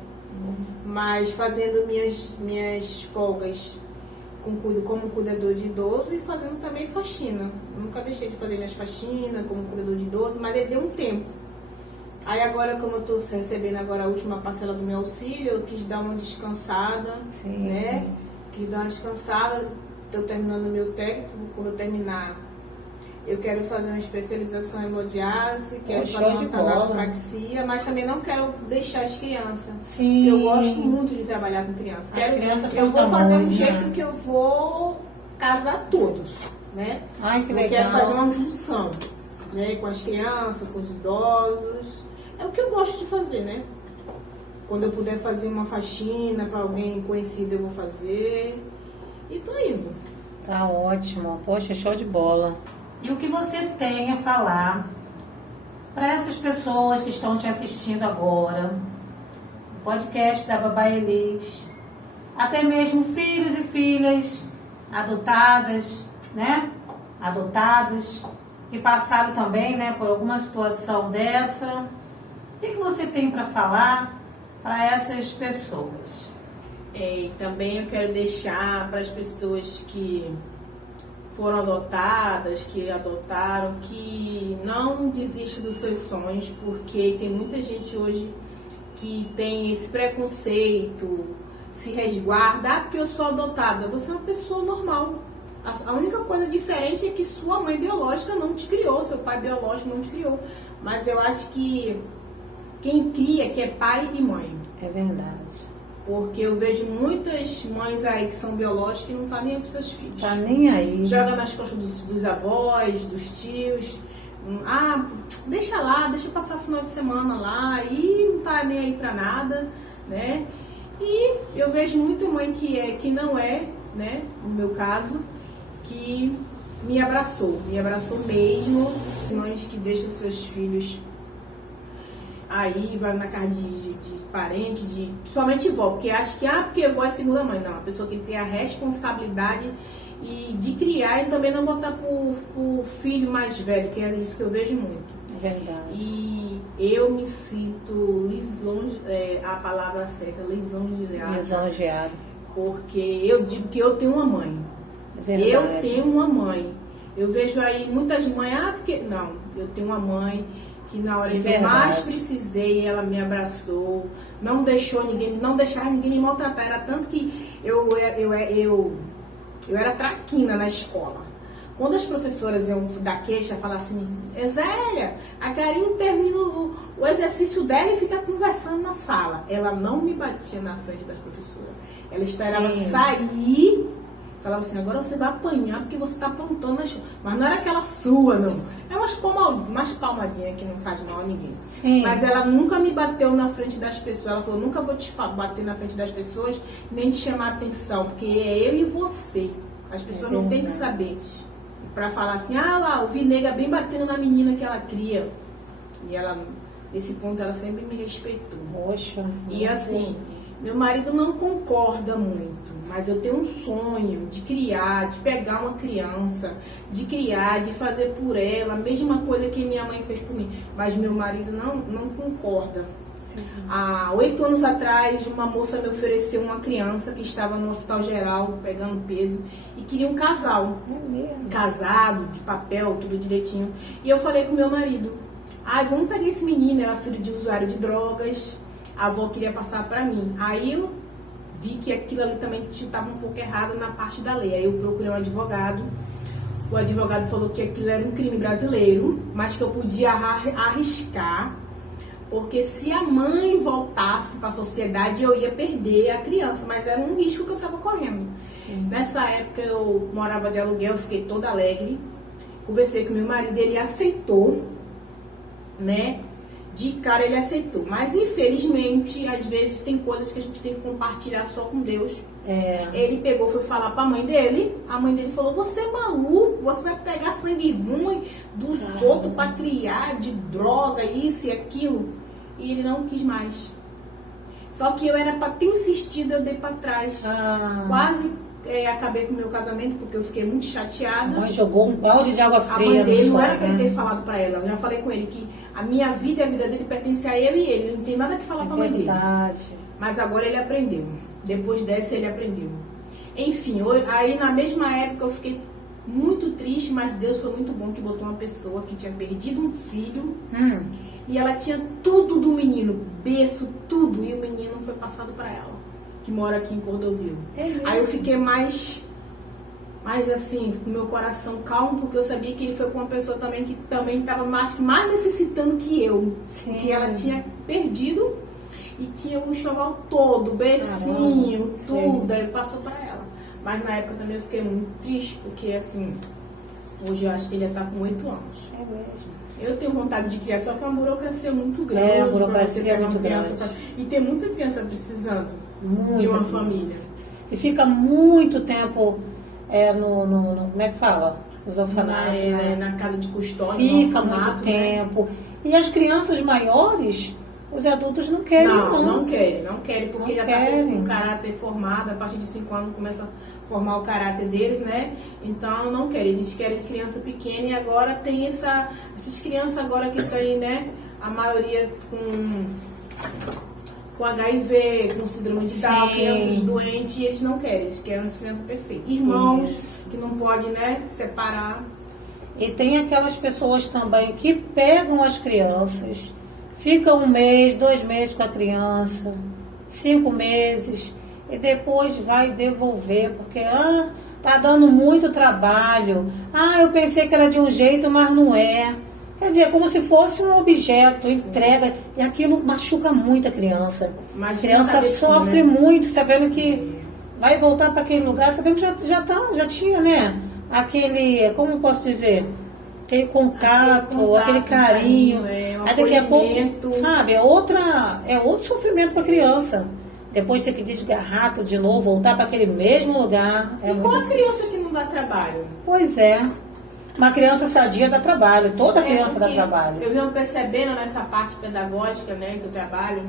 Mas fazendo minhas folgas como cuidador de idoso e fazendo também faxina. Nunca deixei de fazer minhas faxinas como cuidador de idoso, mas deu um tempo. Aí agora, como eu estou recebendo agora a última parcela do meu auxílio, eu quis dar uma descansada, né? Sim. Quis dar uma descansada, estou terminando o meu técnico, quando eu terminar, eu quero fazer uma especialização em hemodiálise, quero fazer uma tabacopraxia, mas também não quero deixar as crianças. Sim. Eu gosto muito de trabalhar com crianças. Eu vou fazer um jeito que eu vou casar todos, né? Ai, que legal. Eu quero fazer uma junção, né? Com as crianças, com os idosos. É o que eu gosto de fazer, né? Quando eu puder fazer uma faxina para alguém conhecido, eu vou fazer. E tô indo. Tá ótimo. Poxa, show de bola. E o que você tem a falar para essas pessoas que estão te assistindo agora, o podcast da Babá Elis, até mesmo filhos e filhas adotadas, né? Adotados, que passaram também, né, por alguma situação dessa. O que você tem para falar para essas pessoas? E também eu quero deixar para as pessoas que foram adotadas, que adotaram, que não desistam dos seus sonhos, porque tem muita gente hoje que tem esse preconceito, se resguarda, porque eu sou adotada. Você é uma pessoa normal. A única coisa diferente é que sua mãe biológica não te criou, seu pai biológico não te criou. Mas eu acho que quem cria, que é pai e mãe. É verdade. Porque eu vejo muitas mães aí que são biológicas e não tá nem aí com seus filhos. Tá nem aí. Joga nas costas dos avós, dos tios. Deixa lá, deixa passar o final de semana lá e não tá nem aí pra nada, né? E eu vejo muita mãe que não é, né? No meu caso, que me abraçou mesmo. Mães que deixam seus filhos aí, vai na casa de parente, principalmente vó, porque acha que, porque vó é segunda mãe. Não, a pessoa tem que ter a responsabilidade de criar e também não botar pro filho mais velho, que é isso que eu vejo muito. Verdade. E eu me sinto a palavra certa, lisonjeada, porque eu digo que eu tenho uma mãe. Verdade. Eu tenho uma mãe. Eu vejo aí muitas mães, porque... Não, eu tenho uma mãe que na hora que eu mais precisei, ela me abraçou, não deixava ninguém me maltratar. Era tanto que eu era traquina na escola. Quando as professoras iam dar queixa, falar assim, Zélia, a Karine termina o exercício dela e fica conversando na sala. Ela não me batia na frente das professoras. Ela esperava sair, falava assim, agora você vai apanhar porque você está apontando as... Mas não era aquela sua, não. É umas palmadinhas que não faz mal a ninguém. Sim. Mas ela nunca me bateu na frente das pessoas. Ela falou, nunca vou te bater na frente das pessoas, nem te chamar a atenção, porque é eu e você. As pessoas não têm que saber. Pra falar assim, lá, o Vinega bem batendo na menina que ela cria. E ela, nesse ponto, ela sempre me respeitou. Poxa. E assim, meu marido não concorda muito, mas eu tenho um sonho de criar, de pegar uma criança, de criar, de fazer por ela, a mesma coisa que minha mãe fez por mim. Mas meu marido não concorda. Sim. Há 8 anos atrás, uma moça me ofereceu uma criança que estava no hospital geral, pegando peso, e queria um casal. Casado, de papel, tudo direitinho. E eu falei com meu marido, vamos pegar esse menino, era filho de usuário de drogas, a avó queria passar pra mim. Aí eu vi que aquilo ali também estava um pouco errado na parte da lei. Aí eu procurei um advogado. O advogado falou que aquilo era um crime brasileiro, mas que eu podia arriscar, porque se a mãe voltasse para a sociedade, eu ia perder a criança, mas era um risco que eu estava correndo. Sim. Nessa época eu morava de aluguel, eu fiquei toda alegre. Conversei com meu marido, ele aceitou, né? De cara ele aceitou. Mas infelizmente, às vezes tem coisas que a gente tem que compartilhar só com Deus. Ele pegou, foi falar pra mãe dele. A mãe dele falou, você é maluco, você vai pegar sangue ruim dos outros pra criar, de droga, isso e aquilo. E ele não quis mais. Só que eu era pra ter insistido, eu dei pra trás. Quase acabei com o meu casamento, porque eu fiquei muito chateada. A mãe jogou um balde de água fria. A mãe dele não era pra ele ter falado pra ela. Eu já falei com ele que a minha vida e a vida dele pertence a ele e ele. Não tem nada que falar pra mãe dele. Mas agora ele aprendeu. Depois dessa ele aprendeu. Enfim, aí na mesma época eu fiquei muito triste, mas Deus foi muito bom que botou uma pessoa que tinha perdido um filho e ela tinha tudo do menino, berço, tudo, e o menino foi passado para ela, que mora aqui em Cordovil. Aí eu fiquei mais assim, com meu coração calmo, porque eu sabia que ele foi com uma pessoa também que também estava mais necessitando que eu. Sim. Que ela tinha perdido e tinha o enxoval todo, becinho, tudo, aí passou pra ela. Mas na época também eu fiquei muito triste, porque assim, hoje eu acho que ele já tá com 8 anos. É mesmo. Eu tenho vontade de criar, só que é uma burocracia muito grande. A burocracia é muito grande. E tem muita criança precisando de uma família. E fica muito tempo como é que fala? Os orfanatos. Na casa de custódia. Fica muito tempo. E as crianças maiores... Os adultos não querem, não querem, porque já está com o caráter formado, a partir de 5 anos começa a formar o caráter deles, né? Então não querem, eles querem criança pequena e agora tem essas crianças agora que tem, né? A maioria com HIV, com síndrome de Down, crianças doentes, e eles não querem, eles querem as crianças perfeitas. Irmãos que não podem, né, separar. E tem aquelas pessoas também que pegam as crianças, fica 1 mês, 2 meses com a criança, 5 meses, e depois vai devolver, porque tá dando muito trabalho. Eu pensei que era de um jeito, mas não é. Quer dizer, como se fosse um objeto, entrega, e aquilo machuca muito a criança. A criança sofre muito, sabendo que vai voltar para aquele lugar, sabendo que já tinha, né? Aquele, como eu posso dizer... Aquele contato, aquele carinho. Aí daqui a pouco, sabe, é outro sofrimento para a criança. Depois ter que desgarrar tudo de novo, voltar para aquele mesmo lugar. E qual a criança que não dá trabalho? Pois é. Uma criança sadia dá trabalho, toda criança dá porque trabalho. Eu venho percebendo nessa parte pedagógica, né, que eu trabalho,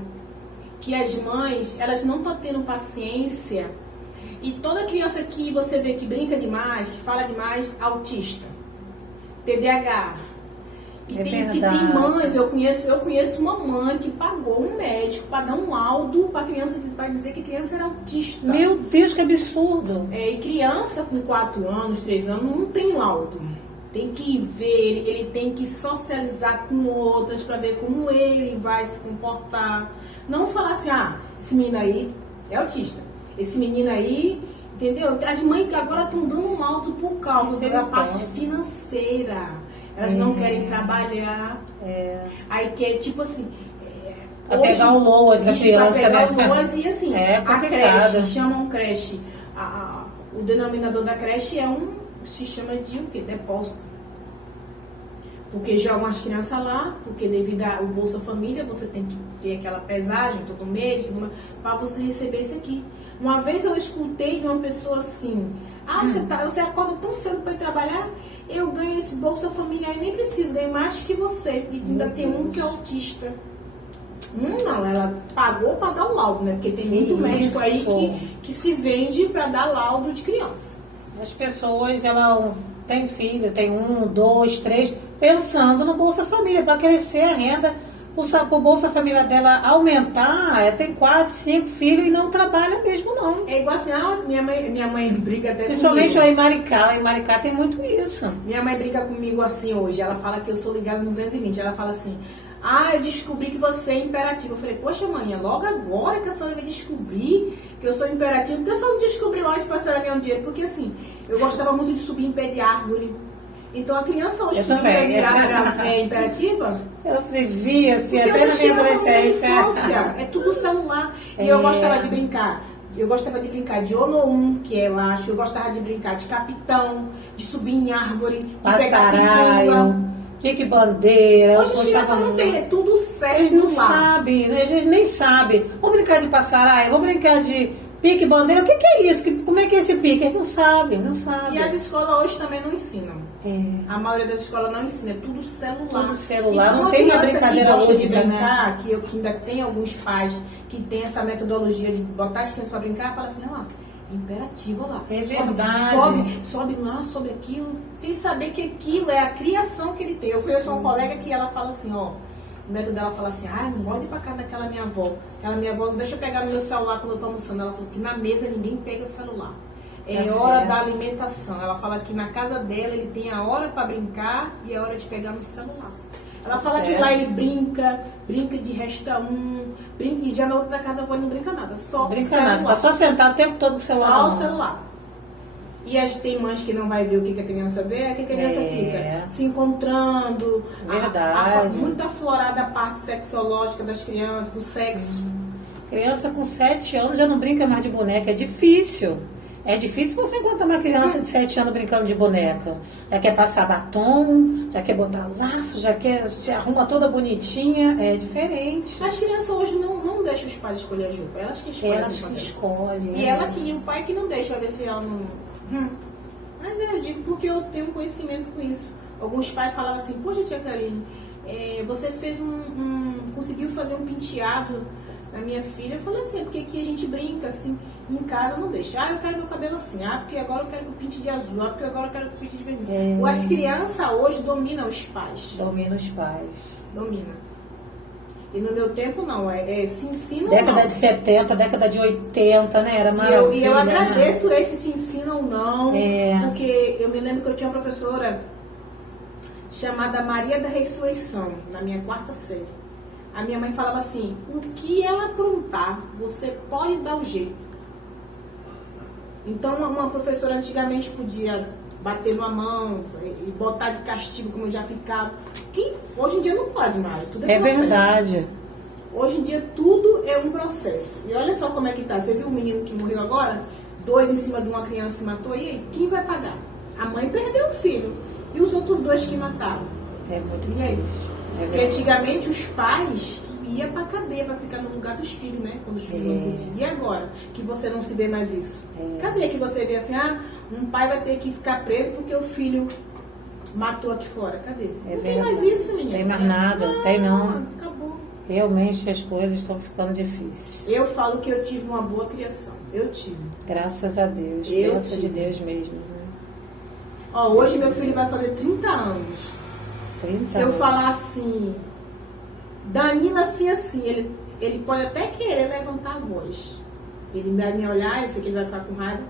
que as mães, elas não estão tendo paciência. E toda criança que você vê que brinca demais, que fala demais, autista, TDAH. E tem mães, eu conheço uma mãe que pagou um médico para dar um laudo para criança, para dizer que a criança era autista. Meu Deus, que absurdo. E criança com 4 anos, 3 anos, não tem laudo. Tem que ver, ele tem que socializar com outras para ver como ele vai se comportar. Não falar assim, esse menino aí é autista. Esse menino aí, entendeu? As mães agora estão dando um laudo por causa da parte financeira. Elas não querem trabalhar. Aí que é tipo assim... Pra pegar o LOAS da criança, pra pegar né? o LOAS e assim, a complicado. creche, chamam creche. O denominador da creche se chama de o quê? Depósito. Porque jogam as crianças lá, porque devido ao Bolsa Família, você tem que ter aquela pesagem todo mês, para você receber isso aqui. Uma vez eu escutei de uma pessoa assim, você acorda tão cedo para ir trabalhar, eu ganho esse Bolsa Família e nem preciso, ganho mais que você. E ainda tem um que é autista. Não, ela pagou para dar o laudo, né? Porque tem muito médico aí que se vende para dar laudo de criança. As pessoas, ela tem filho, tem 1, 2, 3, pensando no Bolsa Família, para crescer a renda, o Bolsa Família dela aumentar, tem 4, 5 filhos e não trabalha mesmo, não. É igual assim, minha mãe briga até Principalmente comigo. lá em Maricá tem muito isso. Minha mãe briga comigo assim hoje, ela fala que eu sou ligada no 220, ela fala assim, eu descobri que você é imperativa. Eu falei, poxa mãe, é logo agora que a senhora vai descobrir que eu sou imperativa, porque eu só não descobri logo para a senhora ganhar um dinheiro, porque assim, eu gostava muito de subir em pé de árvore. Então a criança hoje que é imperativa. Eu vivia assim, até na minha adolescência. É tudo celular. E eu gostava de brincar. Eu gostava de brincar de Ono, que é elástico. Eu gostava de brincar de capitão, de subir em árvore, de passaraio, pique-bandeira. Hoje as crianças não tem, é tudo certo. Eles não sabem, eles nem sabem. Vamos brincar de passaraio, vamos brincar de pique-bandeira. O que é isso? Como é que é esse pique? Eles não sabem. E as escolas hoje também não ensinam. A maioria das escolas não ensina, é tudo celular. Tudo celular, então, não tem a brincadeira lúdica, de brincar, né? que ainda tem alguns pais que tem essa metodologia de botar as crianças para brincar, fala assim, imperativo lá. É verdade. Sobe lá, sobe aquilo, sem saber que aquilo é a criação que ele tem. Eu conheço uma colega que ela fala assim, o neto dela fala assim, não gosto de ir pra casa daquela minha avó. Aquela minha avó, deixa eu pegar no meu celular quando eu tô almoçando. Ela falou que na mesa ninguém pega o celular. É hora da alimentação. Ela fala que na casa dela ele tem a hora para brincar e a hora de pegar no celular. Ela fala que lá ele brinca de resta brinca, e já na outra da casa da avó não brinca nada. Só brinca celular. nada, tá só sentado o tempo todo com o celular. Só o celular. E tem mães que não vai ver o que a criança vê, é que a criança fica se encontrando. Verdade. Muito aflorada a parte sexológica das crianças, do sexo. Criança com 7 anos já não brinca mais de boneca, é difícil. É difícil você encontrar uma criança de 7 anos brincando de boneca. Já quer passar batom, já quer botar laço, se arruma toda bonitinha. É diferente. As crianças hoje não deixam os pais escolher a roupa. Elas que escolhem. Elas que escolhem. E o pai que não deixa, vai ver se ela não... Mas eu digo porque eu tenho conhecimento com isso. Alguns pais falavam assim, poxa tia Karine, você fez conseguiu fazer um penteado na minha filha. Eu falei assim, porque aqui a gente brinca assim, em casa não deixa. Eu quero meu cabelo assim, porque agora eu quero que eu pinte de azul, porque agora eu quero que eu pinte de vermelho. As crianças hoje dominam os pais. Domina os pais. Domina. E no meu tempo não, se ensina década ou não. de 70, década de 80, né? Era maravilha. E eu agradeço esse se ensina ou não, É. porque eu me lembro que eu tinha uma professora chamada Maria da Ressurreição, na minha 4ª série. A minha mãe falava assim, o que ela aprontar, você pode dar o jeito. Então uma professora antigamente podia bater numa mão e botar de castigo, como eu já ficava. Que hoje em dia não pode mais, tudo é processo. Verdade. Hoje em dia tudo é um processo. E olha só como é que tá. Você viu o menino que morreu agora? 2 em cima de uma criança se matou. E aí, quem vai pagar? A mãe perdeu o filho. E os outros 2 que mataram? É muito E aí? triste. Porque antigamente os pais iam pra cadeia pra ficar no lugar dos filhos, né? Quando os filhos não podiam. E agora? Que você não se vê mais isso. Cadê que você vê assim, um pai vai ter que ficar preso porque o filho matou aqui fora. Cadê? É Não tem mais verdade. isso, menina. Tem mais nada, tem não. Acabou. Realmente as coisas estão ficando difíceis. Eu falo que eu tive uma boa criação. Eu tive. Graças a Deus. Eu Graças de tive. Deus mesmo. Né? Ó, hoje meu filho vai fazer 30 anos. 30 Se eu falar assim, Danilo assim, ele pode até querer levantar a voz. Ele vai me olhar, eu sei que ele vai ficar com raiva,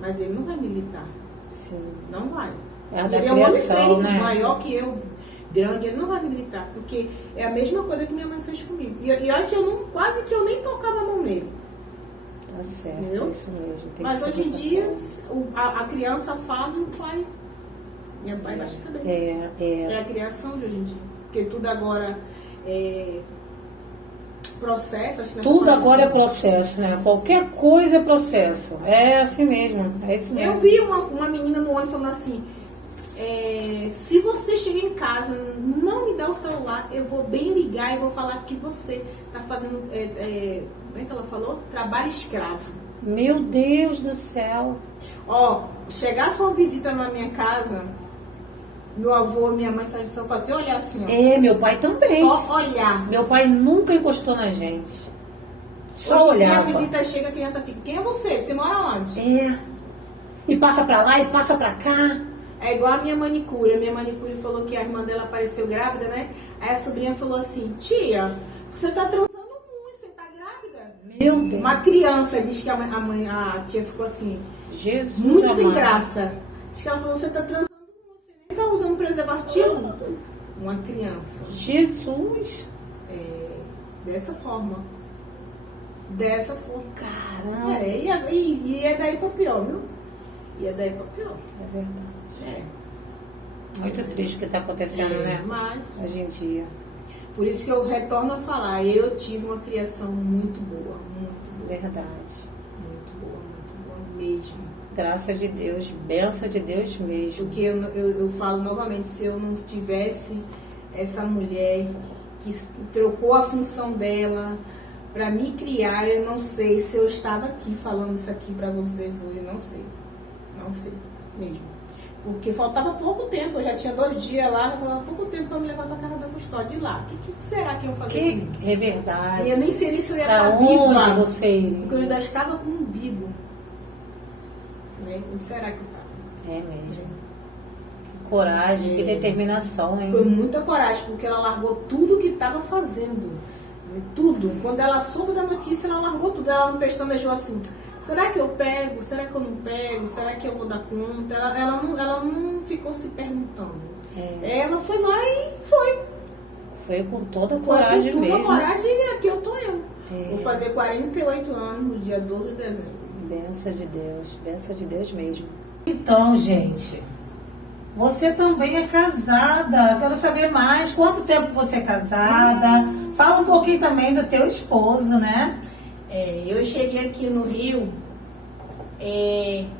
mas ele não vai militar. Sim. Não vai. É a da Ele é um homem criação, feito, né? maior que eu, grande, ele não vai militar, porque é a mesma coisa que minha mãe fez comigo. E olha que quase que eu nem tocava a mão nele. Tá certo, Entendeu? é isso mesmo. Tem Mas que hoje ser em dessa dia, forma. a criança fala e o pai. Minha pai baixa a cabeça. É a criação de hoje em dia. Porque tudo agora é processo. Acho que Tudo nessa agora é fase- processo, né? Qualquer coisa é processo. É assim mesmo, é isso mesmo. Eu vi uma menina no ônibus falando assim: se você chegar em casa, não me dá o celular, eu vou bem ligar e vou falar que você está fazendo, como é que ela falou? Trabalho escravo. Meu Deus do céu. Ó, chegasse uma visita na minha casa, meu avô e minha mãe só faziam olhar assim, ó. É, meu pai também. Só olhar. Meu pai nunca encostou na gente. Só Hoje em dia a olhava. visita chega, a criança fica: quem é você? Você mora onde? É. E passa pra lá e passa pra cá. É igual a minha manicure. A minha manicure falou que a irmã dela apareceu grávida, né? Aí a sobrinha falou assim: tia, você tá transando muito, você tá grávida? Meu Deus. Uma criança, diz que a tia ficou assim, Jesus muito sem amado. graça. Diz que ela falou: você tá transando muito, você nem tá usando preservativo? Uma criança. Jesus. Dessa forma. Dessa forma. Caramba. E é daí pra pior, viu? E é daí pra pior. É verdade. É. Muito triste o que tá acontecendo, né? Mas, Hoje em dia. por isso que eu retorno a falar, eu tive uma criação muito boa, Verdade. muito boa mesmo. Graças de Deus. Benção de Deus mesmo. Porque eu falo novamente, se eu não tivesse essa mulher que trocou a função dela para me criar, eu não sei se eu estava aqui falando isso aqui para vocês hoje, não sei mesmo. Porque faltava pouco tempo, eu já tinha 2 dias lá, faltava pouco tempo para me levar para casa da custódia de lá. O que será que eu ia fazer comigo? É verdade. E eu nem sei se eu ia Pra estar onde viva, você iria? porque eu ainda estava com o umbigo. Né? Onde será que eu estava? É mesmo. Que coragem, que determinação, hein? Foi muita coragem, porque ela largou tudo que estava fazendo. Tudo. Quando ela soube da notícia, ela largou tudo. Ela não pestanejou assim: será que eu pego? Será que eu não pego? Será que eu vou dar conta? Ela não ficou se perguntando. Ela foi lá e foi. Foi com toda a Foi coragem com toda a mesmo. coragem e aqui eu tô eu. É. Vou fazer 48 anos no dia 12 de dezembro. Benção de Deus mesmo. Então, gente, você também é casada. Quero saber mais. Quanto tempo você é casada? Fala um pouquinho também do teu esposo, né? Eu cheguei aqui no Rio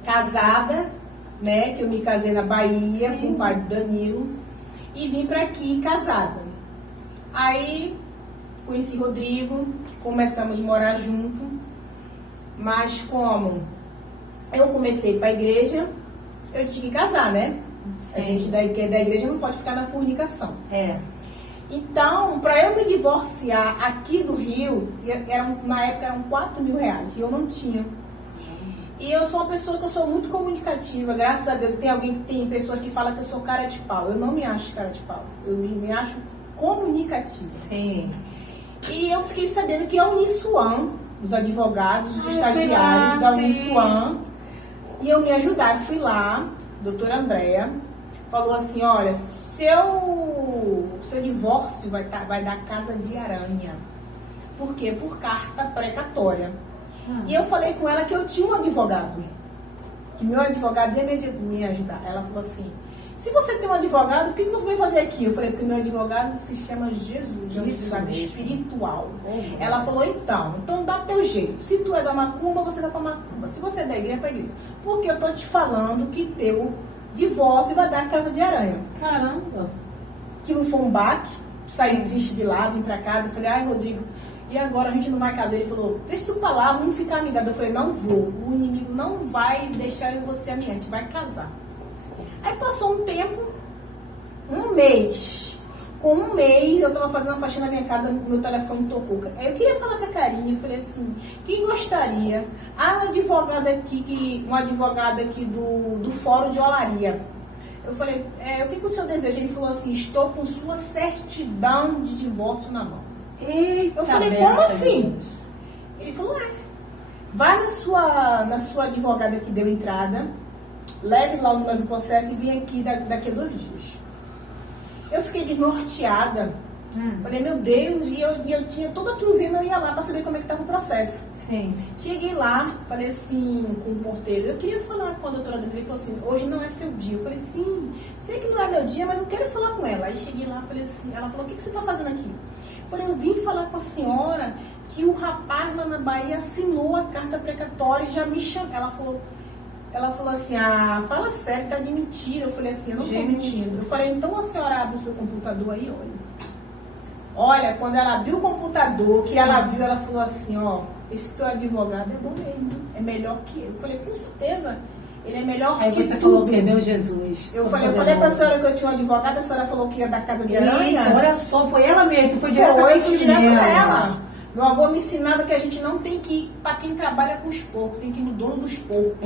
casada, né? Que eu me casei na Bahia com o pai do Danilo e vim pra aqui casada. Aí conheci Rodrigo, começamos a morar junto, mas como eu comecei pra igreja, eu tinha que casar, né? A gente que é da igreja não pode ficar na fornicação. Então, para eu me divorciar aqui do Rio, na época eram 4 mil reais, e eu não tinha. E eu sou uma pessoa que eu sou muito comunicativa, graças a Deus. Tem pessoas que falam que eu sou cara de pau. Eu não me acho cara de pau, eu me acho comunicativa. Sim. E eu fiquei sabendo que a Uniswan, os advogados, os estagiários da Uniswan, iam me ajudar. Eu fui lá, doutora Andréa, falou assim: olha, seu divórcio vai dar casa de aranha. Por quê? Por carta precatória. E eu falei com ela que eu tinha um advogado, que meu advogado ia me ajudar. Ela falou assim: se você tem um advogado, o que você vai fazer aqui? Eu falei: porque meu advogado se chama Jesus, é um advogado espiritual. Ela falou: então dá teu jeito. Se tu é da macumba, você vai pra macumba. Se você é da igreja, é pra igreja. Porque eu tô te falando que teu divórcio vai dar casa de aranha. Caramba. Aquilo foi um baque, saí triste de lá, vim pra casa. Eu falei: ai, Rodrigo, e agora a gente não vai casar? Ele falou: deixa tu pra lá, vamos ficar amigados. Eu falei: não vou, o inimigo não vai deixar eu e você amiga, a gente vai casar. Aí passou um tempo, Um mês. Com um mês, eu estava fazendo uma faxina na minha casa, meu telefone tocou. Eu queria falar com a Karine, eu falei assim, quem gostaria? Uma advogada aqui do Fórum de Olaria. Eu falei, o que o senhor deseja? Ele falou assim, estou com sua certidão de divórcio na mão. Eita, Eu falei, como assim? Ele falou, vai na sua advogada que deu entrada, leve lá o número do processo e vem aqui daqui a 2 dias. Eu fiquei desnorteada. Falei, meu Deus, e eu tinha toda quinzena, eu ia lá para saber como é que estava o processo. Sim. Cheguei lá, falei assim com o porteiro, eu queria falar com a doutora Adriana. Ele falou assim, hoje não é seu dia. Eu falei, sim, sei que não é meu dia, mas eu quero falar com ela. Aí cheguei lá, falei assim, ela falou, o que você está fazendo aqui? Eu falei, eu vim falar com a senhora que o rapaz lá na Bahia assinou a carta precatória e já me chamou. Ela falou assim, fala sério, tá de mentira. Eu falei assim, eu não tô mentindo. Eu falei, então a senhora abre o seu computador aí, olha. Olha, quando ela abriu o computador, que ela viu, ela falou assim, esse teu advogado é bom mesmo, é melhor que eu. Eu falei, com certeza, ele é melhor aí que você tudo. falou o quê? Meu Jesus. Eu falei pra senhora que eu tinha um advogado, a senhora falou que ia da casa de aranha. Olha só, foi ela mesmo, tu foi diretamente direto nela. nela. Meu avô me ensinava que a gente não tem que ir para quem trabalha com os porcos, tem que ir no dono dos porcos.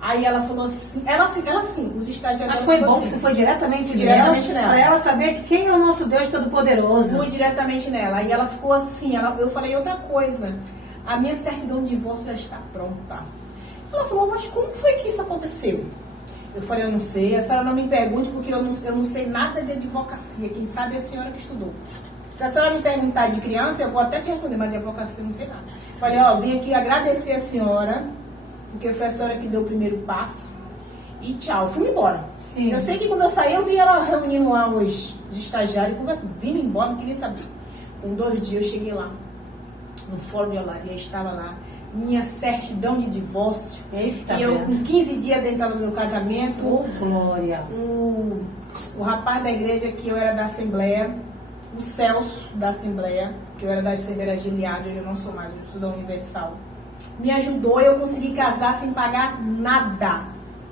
Aí ela falou assim, ela assim, os estagiários... Mas foi bom que você foi diretamente nela. Para ela saber que quem é o nosso Deus Todo-Poderoso. Fui diretamente nela. Aí ela ficou assim, eu falei outra coisa. A minha certidão de divórcio já está pronta. Ela falou, mas como foi que isso aconteceu? Eu falei, eu não sei. A senhora não me pergunte porque eu não sei nada de advocacia. Quem sabe é a senhora que estudou. Se a senhora me perguntar de criança, eu vou até te responder, mas de advocacia eu não sei nada. Falei, vim aqui agradecer a senhora, porque foi a senhora que deu o primeiro passo. E tchau, fui embora. Sim. Eu sei que quando eu saí, eu vi ela reunindo lá os estagiários, conversando. Vim embora, não queria saber. Com 2 dias eu cheguei lá, no Fórum de Olaria, estava lá, minha certidão de divórcio. Eita, e eu, com 15 dias dentro do meu casamento, glória. O rapaz da igreja que eu era da Assembleia, o Celso da Assembleia, que eu era da Assembleia de Gilead, hoje eu não sou mais, eu sou da Universal, me ajudou e eu consegui casar sem pagar nada.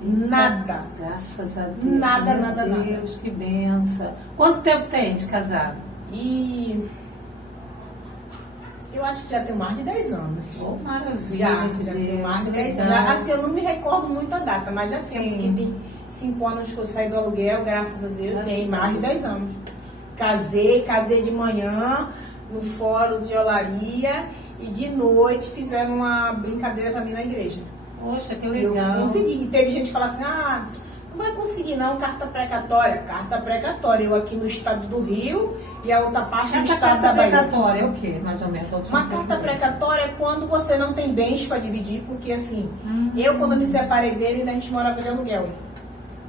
Nada. Graças a Deus. Nada, Meu nada, Deus, nada. que benção. Quanto tempo tem de casado? E eu acho que já tem mais de 10 anos. Oh, maravilha. Já de tem Deus, mais de 10 legal. anos. Assim, eu não me recordo muito a data, mas já sei, Sim. porque tem 5 anos que eu saí do aluguel, graças a Deus, Graças tem a mais de Deus. 10 anos. Casei de manhã no Fórum de Olaria e de noite fizeram uma brincadeira pra mim na igreja. Poxa, que Eu legal. consegui. E teve gente que fala assim, não vai conseguir não, carta precatória. Carta precatória. Eu aqui no estado do Rio e a outra parte do Essa estado carta da Bahia. precatória é o quê, mais ou menos? Uma carta precatória é quando você não tem bens para dividir, porque assim, eu quando me separei dele, né, a gente morava de aluguel.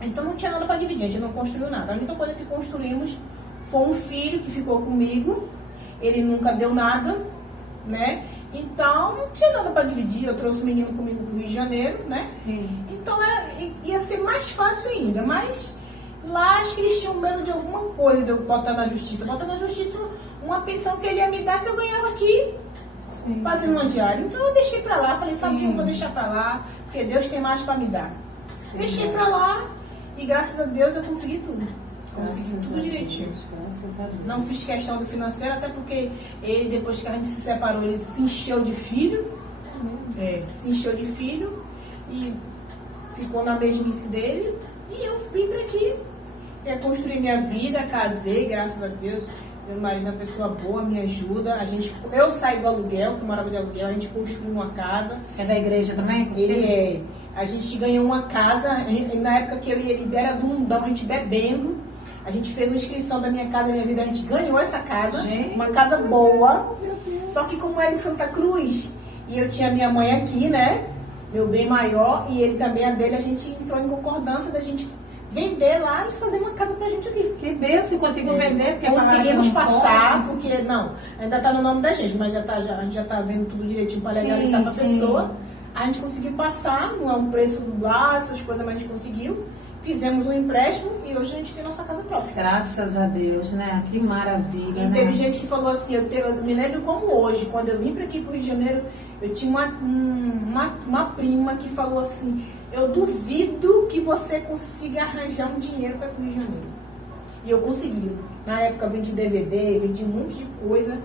Então não tinha nada para dividir, a gente não construiu nada. A única coisa que construímos foi um filho que ficou comigo, ele nunca deu nada, né? Então não tinha nada para dividir, eu trouxe o menino comigo pro Rio de Janeiro, né? Sim. Então ia ser mais fácil ainda, mas lá acho que eles tinham medo de alguma coisa de eu botar na justiça. Botar na justiça uma pensão que ele ia me dar que eu ganhava aqui, Sim. fazendo uma diária. Então eu deixei pra lá, falei, sabe o que Sim. eu vou deixar pra lá, porque Deus tem mais pra me dar. Sim. Deixei pra lá e graças a Deus eu consegui tudo. Consegui Graças tudo a direitinho. Deus, graças a Deus. Não fiz questão do financeiro, até porque ele, depois que a gente se separou, ele se encheu de filho. Se encheu de filho e ficou na mesmice dele. E eu vim pra aqui. Construí minha vida, casei, graças a Deus. Meu marido é uma pessoa boa, me ajuda. Eu saí do aluguel, que eu morava de aluguel, a gente construiu uma casa. É da igreja também? Ele a gente ganhou uma casa, na época que eu e ele era do mundão, a gente bebendo. A gente fez uma inscrição da Minha Casa Minha Vida, a gente ganhou essa casa, Gente, uma casa boa. Só que como era em Santa Cruz, e eu tinha minha mãe aqui, né? Meu bem maior, e ele também, a dele, a gente entrou em concordância da gente vender lá e fazer uma casa pra gente aqui. Que benção, conseguiu vender? Porque Conseguimos falaram que não passar, pode. porque não, ainda tá no nome da gente, mas a gente já tá vendo tudo direitinho para legalizar pra sim. pessoa. A gente conseguiu passar, não é um preço lá, essas coisas, mas a gente conseguiu. Fizemos um empréstimo e hoje a gente tem nossa casa própria. Graças a Deus, né? Que maravilha, E né? teve gente que falou assim, eu me lembro como hoje, quando eu vim para aqui pro Rio de Janeiro, eu tinha uma prima que falou assim, eu duvido que você consiga arranjar um dinheiro para ir pro Rio de Janeiro. E eu consegui. Na época eu vendi DVD, vendi um monte de coisa.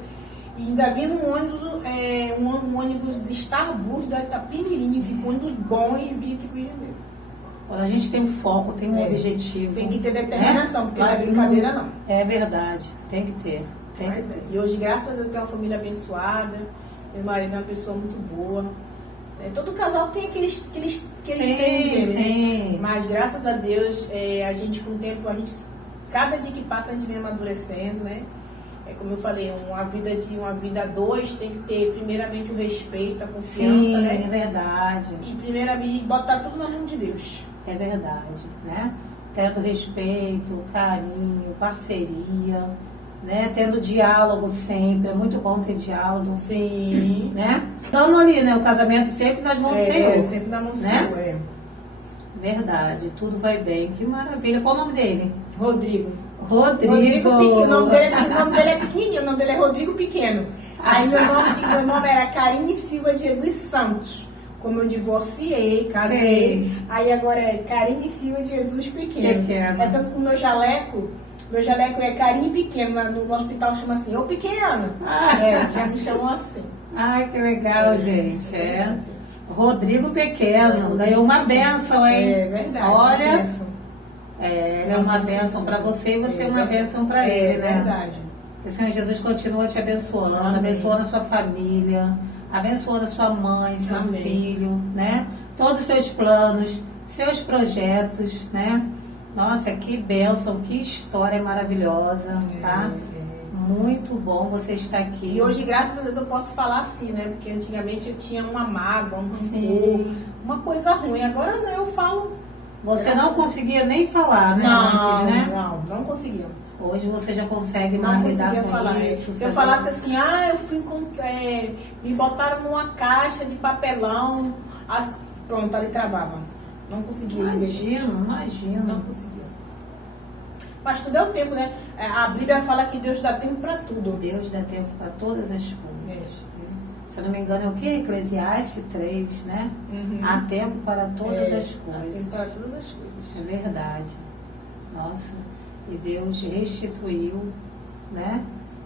E ainda vi um ônibus de Starbus da Itapimirim, vi um ônibus bom e vi aqui pro Rio de Janeiro. Quando a gente tem um foco, tem um objetivo. Tem que ter determinação, porque não é Vai- brincadeira não. É verdade, tem que ter. Tem que Mas ter. E hoje, graças a Deus, eu tenho uma família abençoada. Meu marido é uma pessoa muito boa. Todo casal tem aqueles têm dele, né? Sim. Mas graças a Deus, a gente com o tempo, cada dia que passa a gente vem amadurecendo, né? Como eu falei, uma vida a dois tem que ter primeiramente o respeito, a confiança, Sim, né? é verdade. E primeiramente botar tudo na mão de Deus. É verdade, né? Tendo respeito, carinho, parceria, né? Tendo diálogo sempre, é muito bom ter diálogo, Sim. né? Dando ali, né? O casamento sempre nas mãos do Senhor. Sempre na mão do Né? Senhor, Verdade, tudo vai bem, que maravilha. Qual o nome dele? Rodrigo. Rodrigo. Pequeno. O nome dele é pequenininho, o nome dele é Rodrigo Pequeno. Aí meu nome era Karine Silva de Jesus Santos. Como eu divorciei, casei. Sei. Aí agora é Karine Silva de Jesus Pequeno. Pequeno. É tanto que o meu jaleco é Karine Pequeno, no hospital chama assim, ô pequena. Já me chamam assim. Ai, que legal, gente. Rodrigo Pequeno, ganhou uma bênção, hein? É verdade. Olha, uma bênção. ele é uma bênção para você e você é uma bênção para ele, né? É verdade. Que o Senhor Jesus continua te abençoando, Amém. abençoando a sua família, abençoando a sua mãe, seu Amém. filho, né? Todos os seus planos, seus projetos, né? Nossa, que bênção, que história maravilhosa, tá? Muito bom você estar aqui. E hoje, graças a Deus, eu posso falar assim, né? Porque antigamente eu tinha uma mágoa, um rancor, Sim. uma coisa ruim. Agora não, eu falo. Você não conseguia nem falar, né? Antes, né? Não conseguia. Hoje você já consegue Não mais lidar conseguia com falar. isso. Se eu falasse assim, eu fui me botaram numa caixa de papelão, pronto, ali travava. Não conseguia. Imagina. Não conseguia. Mas tudo é o tempo, né? A Bíblia fala que Deus dá tempo para tudo. Deus dá tempo para todas as coisas. Se eu não me engano, é o que? Eclesiastes 3, né? Há tempo para todas as Há coisas. tempo para todas as coisas. É verdade. Nossa, e Deus restituiu, né?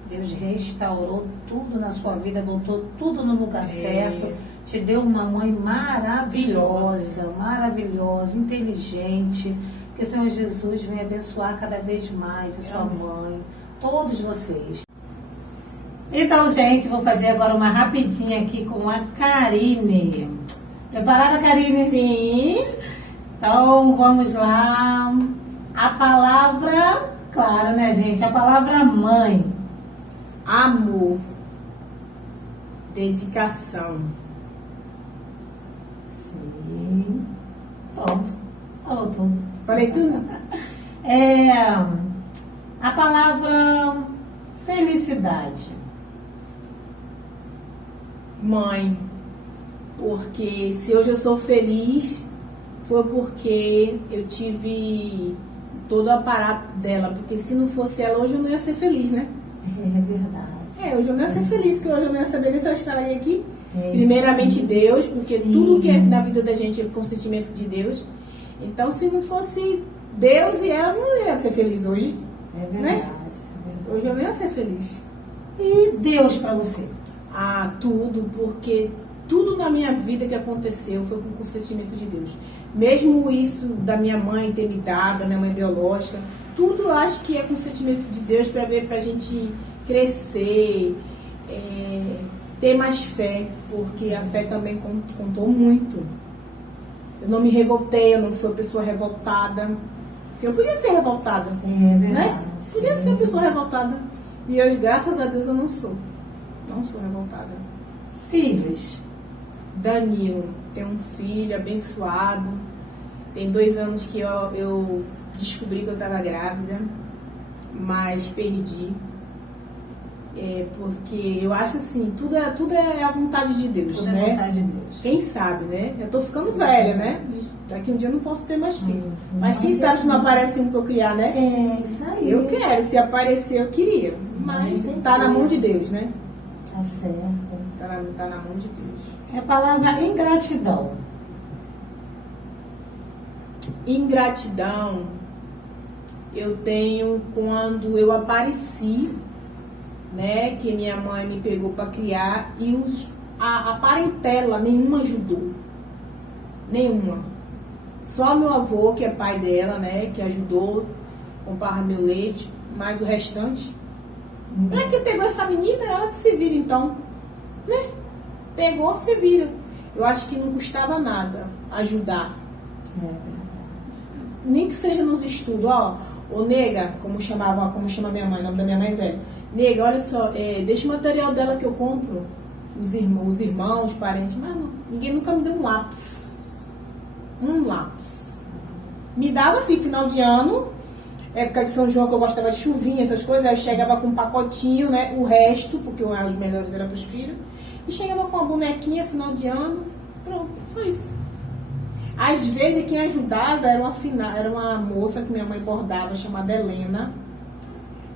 Deus restaurou tudo na sua vida, botou tudo no lugar certo. Te deu uma mãe maravilhosa, inteligente. Que o Senhor Jesus venha abençoar cada vez mais a sua mãe, todos vocês. Então, gente, vou fazer agora uma rapidinha aqui com a Karine. Preparada, Karine? Sim. Então, vamos lá. A palavra, claro, né, gente? A palavra mãe. Amor. Dedicação. Sim. Pronto. Falou tudo. Falei tudo? A palavra felicidade. Mãe. Porque se hoje eu sou feliz, foi porque eu tive todo o aparato dela. Porque se não fosse ela, hoje eu não ia ser feliz, né? É verdade. Hoje eu não ia ser feliz, porque hoje eu não ia saber se eu estaria aqui. É Primeiramente isso. Deus, porque Sim. tudo que é na vida da gente é consentimento de Deus. Então, se não fosse Deus e ela, não ia ser feliz hoje. É verdade. Né? É verdade. Hoje eu não ia ser feliz. E Deus pra você? Tudo, porque tudo na minha vida que aconteceu foi com o consentimento de Deus. Mesmo isso da minha mãe ter me dado, da minha mãe biológica, tudo eu acho que é consentimento de Deus pra gente crescer, ter mais fé, porque a fé também contou muito. Eu não me revoltei, eu não fui uma pessoa revoltada. Porque eu podia ser revoltada. É verdade. Né? Podia ser uma pessoa revoltada. E hoje, graças a Deus, eu não sou. Não sou revoltada. Filhos. Danilo, tem um filho abençoado. Tem 2 anos que eu descobri que eu estava grávida, mas perdi. Porque eu acho assim, tudo é a vontade de Deus, Tudo né? é vontade de Deus. Quem sabe, né? Eu tô ficando velha, né? Daqui um dia eu não posso ter mais filho. Mas Mas quem sabe se não aparece um pra eu criar, né? É isso aí. Eu quero, se aparecer eu queria. Mas tá na mão de Deus, né? Tá certo. Tá na mão de Deus. É a palavra ingratidão. Ingratidão Eu tenho quando eu apareci, né, que minha mãe me pegou para criar e a parentela nenhuma ajudou. Nenhuma. Só meu avô, que é pai dela, né, que ajudou, comprava meu leite, mas o restante. Pra que pegou essa menina, ela que se vira então, né? Pegou, se vira. Eu acho que não custava nada ajudar. Nem que seja nos estudos, ó. Ô nega, como chama minha mãe, o nome da minha mãe é Zé. Nega, olha só, deixa o material dela que eu compro. Os irmãos, os parentes, mas não, ninguém nunca me deu um lápis. Um lápis. Me dava assim, final de ano, época de São João, que eu gostava de chuvinha, essas coisas, aí eu chegava com um pacotinho, né? O resto, porque os melhores eram pros filhos, e chegava com uma bonequinha, final de ano, pronto, só isso. Às vezes quem ajudava era uma moça que minha mãe bordava, chamada Helena.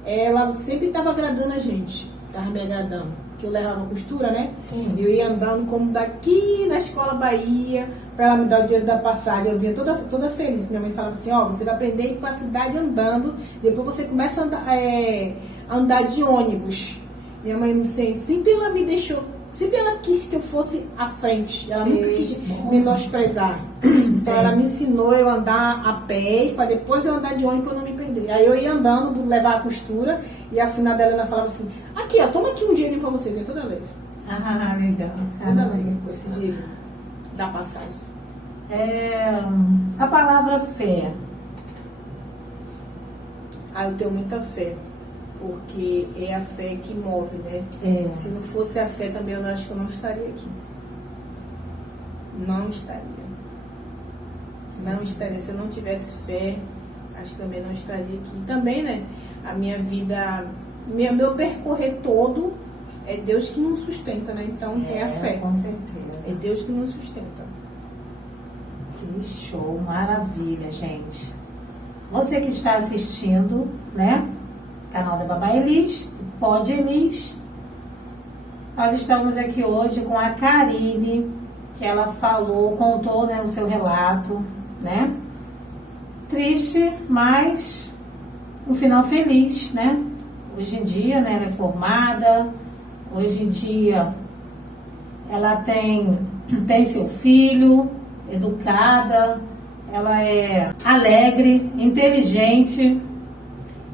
Ela sempre estava agradando a gente, estava me agradando. Que eu levava costura, né? Sim. Eu ia andando como daqui na Escola Bahia, para ela me dar o dinheiro da passagem. Eu vinha toda feliz. Minha mãe falava assim, ó, você vai aprender a ir para a cidade andando, depois você começa a andar de ônibus. Minha mãe, não sei, sempre ela me deixou, sempre ela quis que eu fosse à frente. Ela nunca quis menosprezar. Então ela me ensinou eu andar a pé, para depois eu andar de ônibus para não me perder. Aí eu ia andando, levar a costura, e a final dela ela falava assim, aqui ó, toma aqui um dinheirinho para você, vem toda leve. Ah, legal. Toda leve com esse dinheiro da passagem. A palavra fé. Eu tenho muita fé, porque é a fé que move, né? Se não fosse a fé também, eu acho que eu não estaria aqui. Não estaria. Não estaria. Se eu não tivesse fé, acho que também não estaria aqui. E também, né? A minha vida, meu percorrer todo, é Deus que nos sustenta, né? Então é a fé. Com certeza. É Deus que nos sustenta. Que show, maravilha, gente. Você que está assistindo, né? Canal da Babá Elis, Pode Elis. Nós estamos aqui hoje com a Karine, que ela contou, né, o seu relato, né? Triste, mas um final feliz, né? Hoje em dia, né, ela é formada, hoje em dia ela tem seu filho, educada, ela é alegre, inteligente.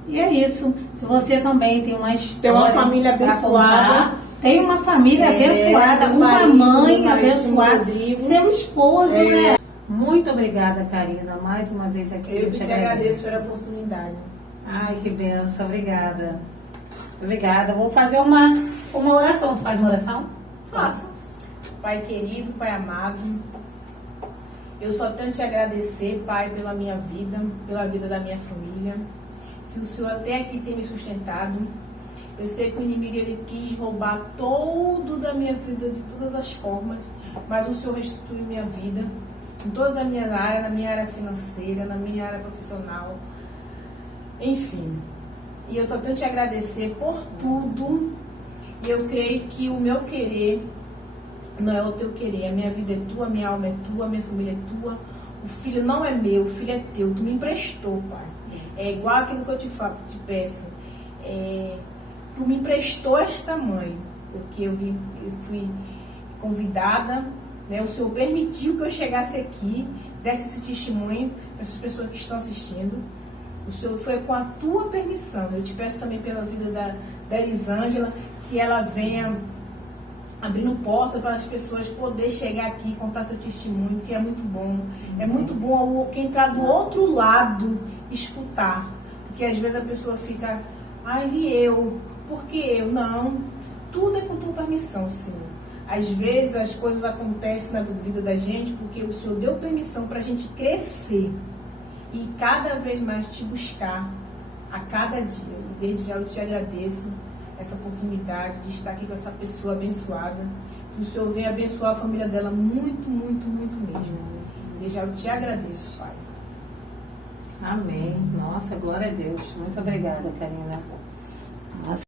E é isso. Se você também tem uma história, tem uma família abençoada, tem uma família abençoada, uma mãe abençoada, seu esposo, né? Muito obrigada, Karina, mais uma vez aqui. Eu te agradeço pela oportunidade. Ai, que benção, obrigada. Obrigada. Vou fazer uma oração. Tu faz uma oração? Faço. Pai querido, Pai amado, eu só tenho te agradecer, Pai, pela minha vida, pela vida da minha família, que o Senhor até aqui tem me sustentado. Eu sei que o inimigo ele quis roubar todo da minha vida de todas as formas, mas o Senhor restituiu minha vida em todas as minhas áreas, na minha área financeira, na minha área profissional, enfim. E eu só tenho te agradecer por tudo. E eu creio que o meu querer não é o teu querer. A minha vida é tua, a minha alma é tua, a minha família é tua. O filho não é meu, o filho é teu. Tu me emprestou, Pai. É igual aquilo que eu te peço. Tu me emprestou esta mãe, porque eu fui convidada, né? O Senhor permitiu que eu chegasse aqui, desse esse testemunho para essas pessoas que estão assistindo. O Senhor foi com a tua permissão. Eu te peço também pela vida da Elisângela, que ela venha abrindo porta para as pessoas poderem chegar aqui e contar seu testemunho, que é muito bom. É muito bom quem está do outro lado escutar. Porque às vezes a pessoa fica, e eu? Por que eu? Não. Tudo é com tua permissão, Senhor. Às vezes as coisas acontecem na vida da gente porque o Senhor deu permissão para a gente crescer e cada vez mais te buscar a cada dia. E desde já eu te agradeço essa oportunidade de estar aqui com essa pessoa abençoada. Que o Senhor venha abençoar a família dela muito, muito, muito mesmo. Desde já eu te agradeço, Pai. Amém. Nossa, glória a Deus. Muito obrigada, Karina. Nossa.